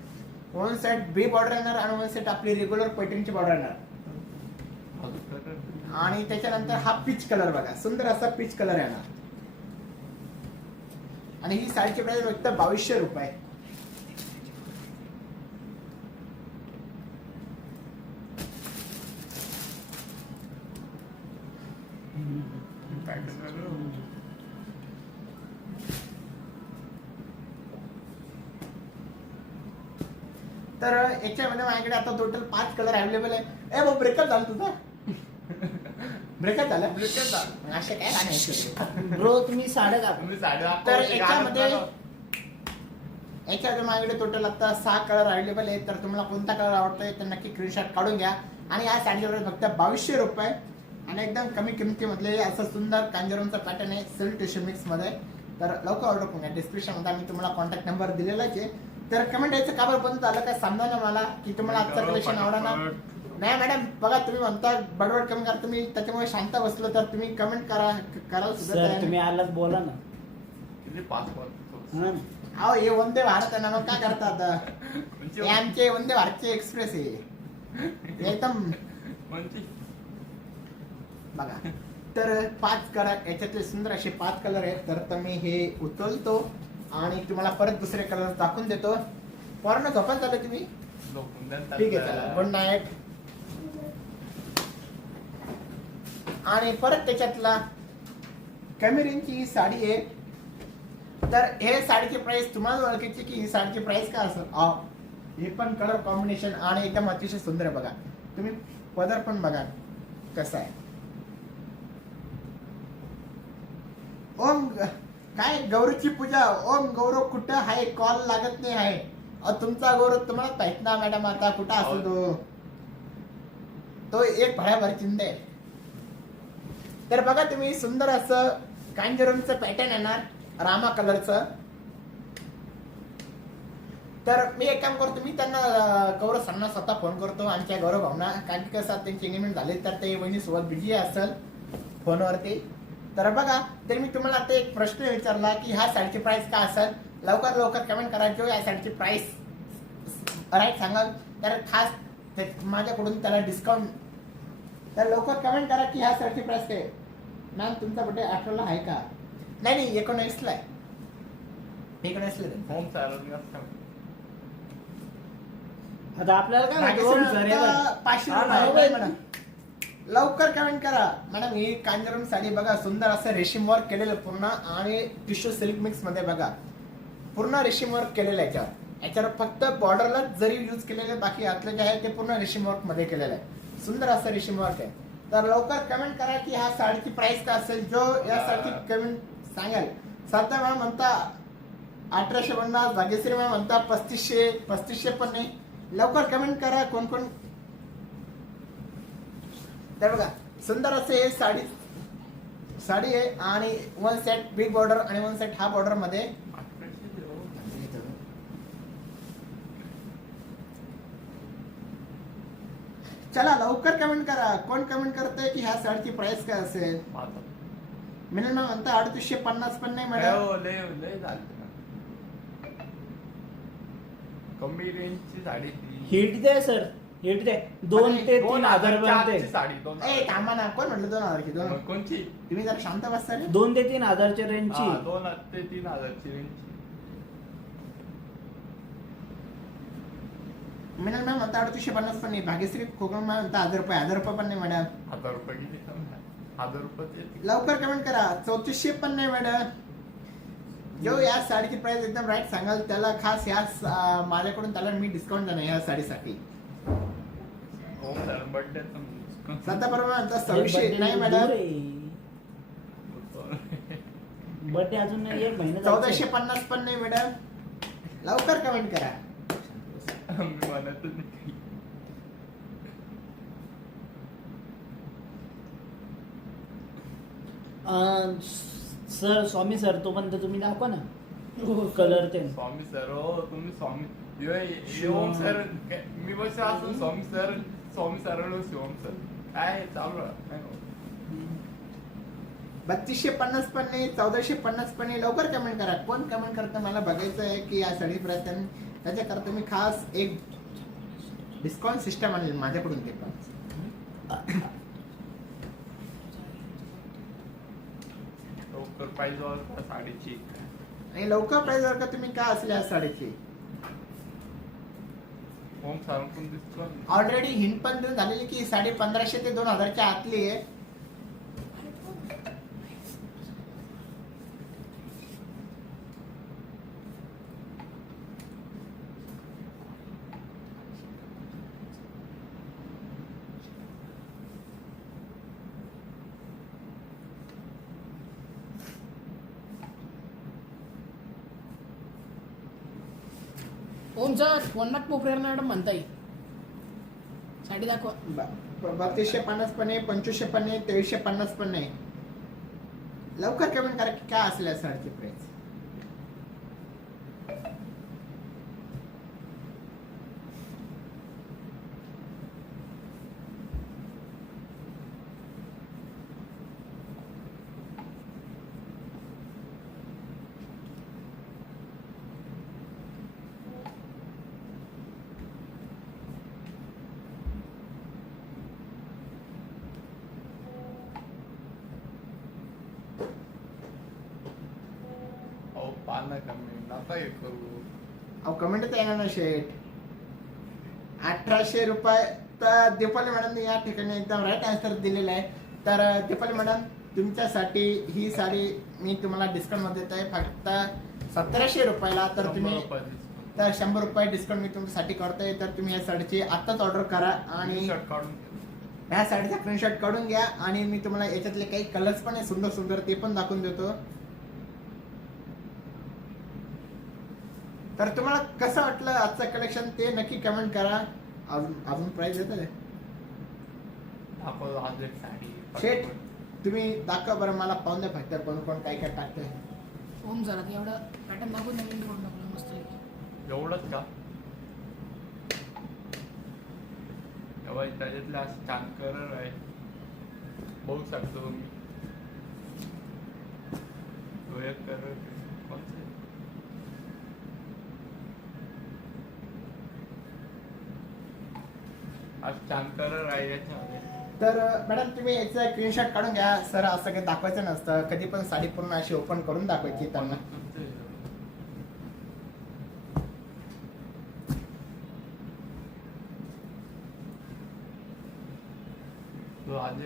1 सेट बी बॉर्डर येणार आणि 1 सेट आपली रेग्युलर पैठणची बॉर्डर येणार आणि त्याच्यानंतर हा पीच कलर बघा सुंदर असा पीच कलर येणार आणि ही साडीची प्राइस फक्त 2200 रुपये. तर याच्यामध्ये माझ्याकडे आता टोटल 5 कलर अवेलेबल आहे. ए भाऊ ब्रेकअप झाला तुझा. ब्रेकअप झालं असे काय सांगायचं ब्रो तुम्ही साड्या दाखवा. तुम्ही साडी दाखवा, तर ते याच्यामध्ये घालून याच्यामध्ये माझ्याकडे टोटल आता 6 कलर अवेलेबल आहे. तर तुम्हाला कोणता कलर आवडतोय तर नक्की स्क्रीनशॉट काढून घ्या आणि या साडीवर फक्त 2200 रुपये आणि एकदम कमी किमतीमधले असं सुंदर कांजरमचा पॅटर्न आहे सिल्क टिश्यू मिक्स मध्ये. तर लवकर ऑर्डर करून घ्या. डिस्क्रिप्शन मध्ये आम्ही तुम्हाला कॉन्टॅक्ट नंबर दिलेलाच आहे. तर कमेंट यायचं का बरं बंद झालं काय समजा ना मला की तुम्हाला आजचं कलेक्शन आवडा ना. नाही मॅडम बघा तुम्ही म्हणता बडबड कमी करा तुम्ही त्याच्यामुळे शांत बसलो तर तुम्ही कमेंट करायला सुद्धा सर तयार तुम्ही नाही. आलाच बोला ना किती पासपोर्ट हा. अहो हे वंदे भारत आहे ना मग काय करता आता म्हणजे हे आमचे वंदे भारतचे एक्सप्रेस आहे एकदम म्हणजे बघा तर 5 कलर याच्यातले सुंदर असे 5 कलर आहेत तर मी हे उचलतो आणि तुम्हाला परत दुसरे कलर दाखवून देतो पूर्ण झोपायला चालू तुम्ही झोपून द्या ना ठीक आहे चला त्याला. गुड नाईट आणि परत त्याच्यातला कॅमेरिनची ही साडी आहे तर हे साडीची प्राइस तुम्हाला ओळखायची की ही साडीची प्राइस काय असेल हे पण कलर कॉम्बिनेशन आणि एकदम अतिशय सुंदर आहे बघा तुम्ही पदर पण बघा कसा आहे ओम काय गौरीची पूजा ओम गौरव कुठं आहे कॉल लागत नाही आहे तुमचा गौरव तुम्हाला माहित ना मॅडम आता कुठं असेल तो एक भळ्याभर चिंदे आहे तर बघा तुम्ही सुंदर असं कांजरूनचं पॅटर्न येणार रामा कलरचं तर मी एक काम करतो मी त्यांना गौरव सरांना स्वतः फोन करतो आमच्या गौरव भावना कारण की कसं त्यांची एंगेजमेंट झाली तर ते वहिनीसोबत बिझी असेल फोनवरती तर बघा तर मी तुम्हाला आता एक प्रश्न विचारला की ह्या साडीची प्राइस काय असेल लवकर कमेंट करा जो या साडीची प्राइस राईट सांगाल तर खास माझ्याकडून त्याला डिस्काउंट तर लवकर कमेंट करा की ह्या साडीची प्राइस काय मॅम तुमचा बड्डे 18ला आहे का नाही 19ला आहे 19ला आहे. होम सॅलरी असतं. आता आपल्याला काय माहिती, ओम सर हे बघ. 500 हा ना, रुपये हो, मॅडम लवकर कमेंट करा मॅडम ही कांजरून साडी बघा सुंदर असं रेशीम वर्क केलेलं पूर्ण आणि टिश्यू सिल्क मिक्स मध्ये बघा पूर्ण रेशीम वर्क केलेलं आहे याच्यावर फक्त बॉर्डरला जरी यूज केलेलं बाकी आतलं जे आहे ते पूर्ण रेशीम वर्क मध्ये केलेलं आहे सुंदर असं रेशीम वर्क आहे तर लवकर कमेंट करा की ह्या साडीची प्राइस काय असेल जो या साडीची कमेंट सांगाल साता मॅम म्हणता 1850 भाग्यश्री मॅम म्हणता 3500 पण नाही लवकर कमेंट करा कोण तर बघा सुंदर असे हे साडी आहे आणि 1 सेट बिग बॉर्डर आणि 1 सेट हा बॉर्डर मध्ये चला लवकर कमेंट करा कोण कमेंट करतंय की ह्या साडीची प्राइस काय असेल मिनिमम म्हणता 3850 पण नाही मॅडम लय झालं कमी रेंजची साडी ती. हिट दे सर हिट दे 2 ते 3 हजार पर्यंत ची साडी दोन ए थांबा ना कोण म्हटलं 2000 की दोन मग कोणची तुम्ही जरा शांत बसता रे 2 ते 3 हजारच्या रेंजची 2 ते 3 हजारची रेंजची मिनिमम मॅम म्हणता 3850 पण नाही भाग्यश्री कोकण मॅम म्हणता 1000 रुपये पण नाही मॅडम 1000 रुपये किती कमी आहे? 1000 रुपये लवकर कमेंट करा 3400 पण नाही मॅडम जो या साडीची प्राइस एकदम राईट सांगाल त्याला खास या माझ्याकडून त्याला मी डिस्काउंट देणार या साडीसाठी होम सॅलरी बर्थडे सध्या बरोबर म्हणता 2600 नाही मॅडम बर्थडे अजून 1 महिना 1450 पण नाही मॅडम लवकर कमेंट करा मी म्हणतच नाही सर स्वामी सर तोपर्यंत तुम्ही दाखवा ना हो, कलर ते स्वामी सर हो तुम्ही स्वामी शिवम सर मी बस असं स्वामी सर शिवम सर काय चालू आहे? 3250 पण नाही 1450 पण नाही लवकर कमेंट करा कोण कमेंट करतं मला बघायचं आहे की या साडी प्राइस त्याच्याकरता मी खास एक डिस्काउंट सिस्टम आणेल माझ्याकडून ते पण लवकर पाहिजे साडीची आणि लवकर प्राइस जर का तुम्ही काय असेल या साडीची होम सॅलरी पण दिसतो ऑलरेडी हिंट पण देऊन झालेली की साडी 1500 ते 2000च्या आतली आहे ओम सर फोनात पोपरेर मॅडम म्हणता येईल साडी दाखवा 3250 पण आहे 2500 पण नाही 2350 पण नाही लवकर कमेंट करा की काय असेल या साडीची प्राइस नका हे करू. अहो कमेंटच येणार ना शेट. 1800 रुपये तर दीपाली मॅडमने या ठिकाणी एकदम राईट आन्सर दिलेला आहे. तर दीपाली मॅडम तुमच्यासाठी ही साडी मी तुम्हाला डिस्काउंट मध्ये देत आहे फक्त 1700 रुपयाला. तर 100 तुम्ही रुपयाची. तर 100 रुपये डिस्काउंट मी तुमच्यासाठी करतोय. तर तुम्ही या साडीची आत्ताच ऑर्डर करा आणि शर्ट काढून घे. ह्या साडीचा स्क्रीनशॉट काढून घ्या आणि मी तुम्हाला याच्यातले काही कलर्स पण आहे सुंदर सुंदर ते पण दाखवून देतो. तर तुम्हाला कसं वाटलं आजचं कलेक्शन ते नक्की कमेंट करा. अजून प्राइस येत आहे दाखव आज एक साडी. शेट तुम्ही दाखवा बरं मला पाहून द्या फक्त कोण कोण काय काय टाकतंय. ओम जरा ते एवढं पॅटर्न दाखवून नवीन करून टाकलं मस्त आहे. एवढंच का? तेव्हा त्याच्यातले असे छान कलर आहे बघू शकतो मी. तो एक कलर कोणते आज छान कलर आहे याच्यामध्ये. तर मॅडम तुम्ही याचा स्क्रीनशॉट काढून घ्या. सर असं काही दाखवायचं नसतं. कधी पण साडी पूर्ण अशी ओपन करून दाखवायची त्यांना. तो आज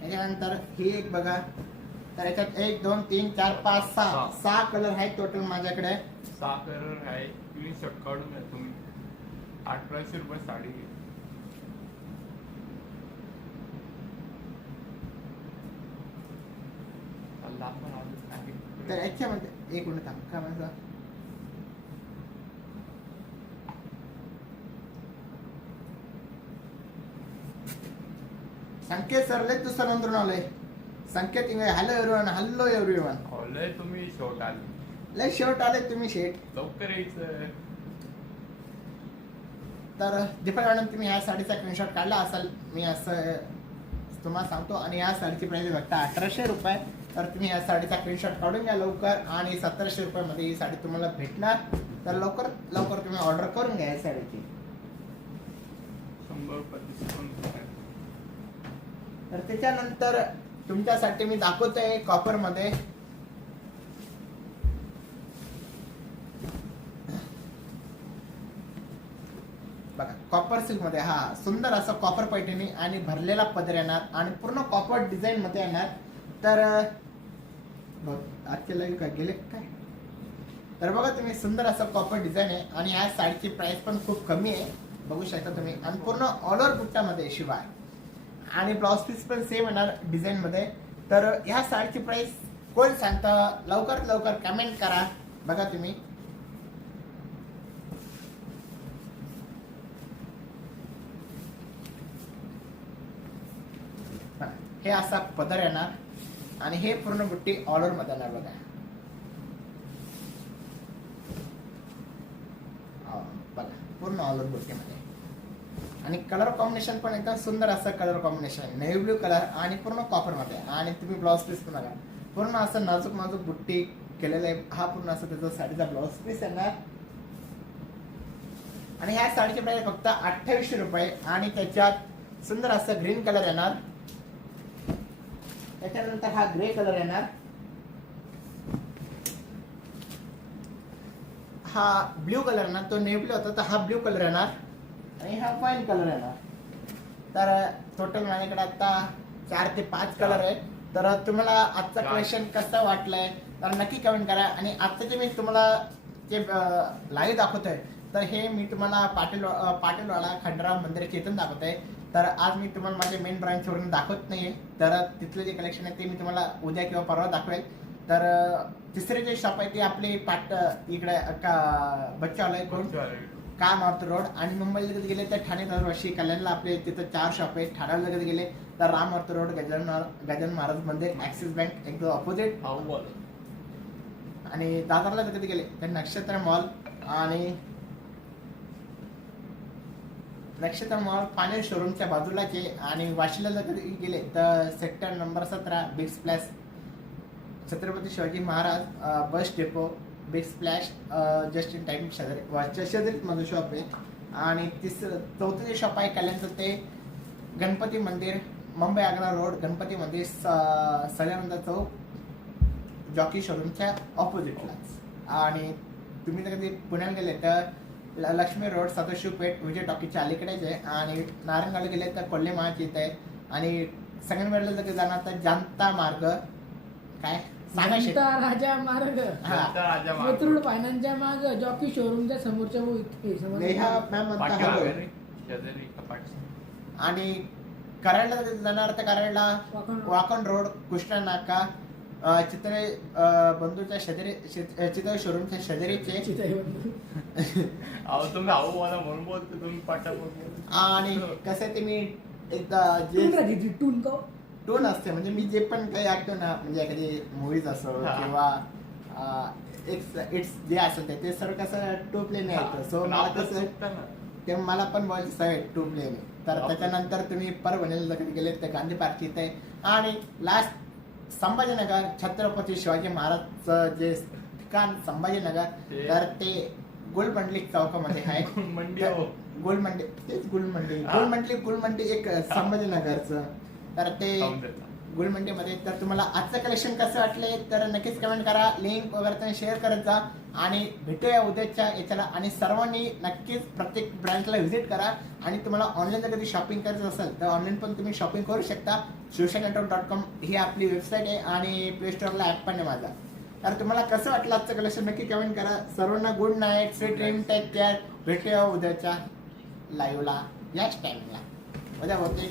त्याच्यानंतर ही एक बघा. तर याच्यात 1 2 3 4 5 6 कलर आहेत टोटल माझ्याकडे. 6 कलर आहे. तुम्ही शर्ट काढून घ्या. तुम्ही 1800 रुपये साडी घे. तर याच्यामध्ये एक मिनिट थांब का माझा संकेत सर लय दुसरा नंतर आलंय. संकेत हॅलो एव्हरीवन लय तुम्ही शर्ट आले. लय शेवट आले तुम्ही शेट. लवकर यायचं. तर दीपा मॅडम तुम्ही ह्या साडीचा स्क्रीनशॉट काढला असाल मी असं तुम्हाला सांगतो. आणि या साडीची प्राइस फक्त 1800 रुपये. तर तुम्ही या साडीचा स्क्रीनशॉट काढून घ्या लवकर. आणि 1700 रुपयामध्ये ही साडी तुम्हाला भेटणार. तर लवकर लवकर तुम्ही ऑर्डर करून घ्या या साडीची. 100 रुपये डिस्काउंट आहे. तर त्याच्यानंतर तुमच्यासाठी मी दाखवतोय कॉपर मध्ये. बघा कॉपर सिल्क मध्ये हा सुंदर असं कॉपर पैठणी आणि भरलेला पदर येणार आणि पूर्ण कॉपर डिझाईन मध्ये येणार. तर आजचे लाईव्ह काय गेले काय. तर बघा तुम्ही सुंदर असं कॉपर डिझाईन आहे आणि ह्या साडीची प्राइस पण खूप कमी आहे बघू शकता तुम्ही. आणि पूर्ण ऑल ओव्हर बुट्टामध्ये शिवाय आणि ब्लाउज पीस पण सेम येणार डिझाईन मध्ये. तर ह्या साडीची प्राइस कोण सांगतं लवकरात लवकर कमेंट करा. बघा तुम्ही हे असा पदर येणार आणि हे पूर्ण बुट्टी ऑल ओव्हर मध्ये येणार बघा. बघा पूर्ण ऑल ओव्हर बुट्टीमध्ये. आणि कलर कॉम्बिनेशन पण एकदम सुंदर असं कलर कॉम्बिनेशन आहे. नेव्ही ब्ल्यू कलर आणि पूर्ण कॉपर मध्ये. आणि तुम्ही ब्लाउज पीस पण बघा पूर्ण असं नाजूक नाजूक बुट्टी केलेलं आहे. हा पूर्ण असं त्याचा साडीचा ब्लाउज पीस येणार. आणि ह्या साडीची प्राइस फक्त 2800 रुपये. आणि त्याच्यात सुंदर असं ग्रीन कलर येणार. त्याच्यानंतर हा ग्रे कलर येणार. हा ब्ल्यू कलर येणार. तो नेव्ही ब्ल्यू होता तर हा ब्ल्यू कलर येणार. आणि हा फाईन कलर येणार. तर टोटल माझ्याकडे आता 4 ते 5 कलर आहे. तर तुम्हाला आजचा क्वेश्चन कसं वाटलंय तर नक्की कमेंट करा. आणि आजचं जे मी तुम्हाला जे लाईव्ह दाखवतोय तर हे मी तुम्हाला पाटीलवाडा खंडराव मंदिराच्या इथून दाखवतोय. तर आज मी तुम्हाला माझ्या मेन ब्रांचवरून दाखवत नाहीये. तर तिथलं जे कलेक्शन आहे ते मी तुम्हाला उद्या किंवा परवा दाखवेल. तर तिसरे जे शॉप आहे ते आपले इकडे बच्चावाला कोण का नॉर्थ रोड. आणि मुंबईला जर गेले तर ठाणे दरवर्षी कल्याणला आपले तिथं 4 शॉप आहेत. ठाण्याला जर गेले तर राम नॉर्थ रोड गजानन महाराज मंदिर ऍक्सिस बँक एकदम ऑपोजिट. आणि दादरला जर कधी गेले तर नक्षत्र मॉल आणि नक्षत्र मॉल फायनल शोरूमच्या बाजूलाच आहे. आणि वाशीला जर कधी गेले तर sector number 17 big splash Chhatrapati Shivaji Maharaj bus depot big splash just in time शेजारीच माझं शॉप आहे. आणि चौथं जे शॉप आहे कल्याणचं ते गणपती मंदिर मुंबई आग्रा रोड गणपती मंदिर सल्यानंद चौक जॉकी शोरूमच्या ऑपोजिटलाच. आणि तुम्ही जर कधी पुण्याला गेले तर लक्ष्मी रोड सतोशी पेठ विजय टॉकीच्या अलीकडेच आहे. आणि नारायणगावला गेले तर कोल्हे महाची इथे आहे. आणि संगमनेरला जर जाणार तर जनता मार्ग काय सांगा शेत. जनता राजा मार्ग हा. जनता राजा मार्ग. कोथरूड फायनान्सच्या माग जॉकी शोरूमच्या समोरच्या इथे समोर. नेहा मॅम म्हणता पाठीमागे हॅलो. रे, शेजारी का पाठी? आणि कराडला जर जाणार तर कराडला वाकण. वाकण रोड कृष्णा नाका चित्रे बंधूच्या शेजारी चित्र शोरूमच्या शेजारीचे. चित आहे बंधू. अहो तुम्ही अहो मला म्हणून बोलतो तुम्ही पाठा आणि कसं ते मी एकदा जे टून राहते ती, टून का? टोन असते म्हणजे मी जे पण काही ऐकतो ना म्हणजे एखादी मूवीज असो हा. किंवा इट्स जे असेल ते सर्व कसं टू प्लेने ऐकतो. सो मला कसं ते मला पण बोलायची सवय टू प्लेने. तर त्याच्यानंतर तुम्ही परभणीला कधी गेले तर गांधी पार्क इथे आहे. आणि लास्ट संभाजीनगर छत्रपती शिवाजी महाराजचं जे ठिकाण संभाजीनगर ते- तर ते गुलमंडली चौकामध्ये आहे. मंडी हो. गुलमंडी तेच गुलमंडी हा. गुलमंडी एक संभाजीनगरचं. तर ते खाऊन देता. गुलमंडीमध्ये. तर तुम्हाला आजचं कलेक्शन कसं वाटले तर नक्कीच कमेंट करा. लिंक वगैरे तुम्ही शेअर करत जा. आणि भेटूया उद्याच्या याच्याला. आणि सर्वांनी नक्कीच प्रत्येक ब्रँचला व्हिजिट करा. आणि तुम्हाला ऑनलाईन जर कधी शॉपिंग करायचं असेल तर ऑनलाईन पण तुम्ही शॉपिंग करू शकता. शिवशानेटवर्क.com ही आपली वेबसाईट आहे. आणि प्ले स्टोअरला ॲप पण आहे माझा. तर तुम्हाला कसं वाटलं आजचं कलेक्शन नक्की कमेंट करा. सर्वांना good night, sweet dream, take care. भेटूया उद्याच्या लाईव्हला याच टाइमला. उद्या होते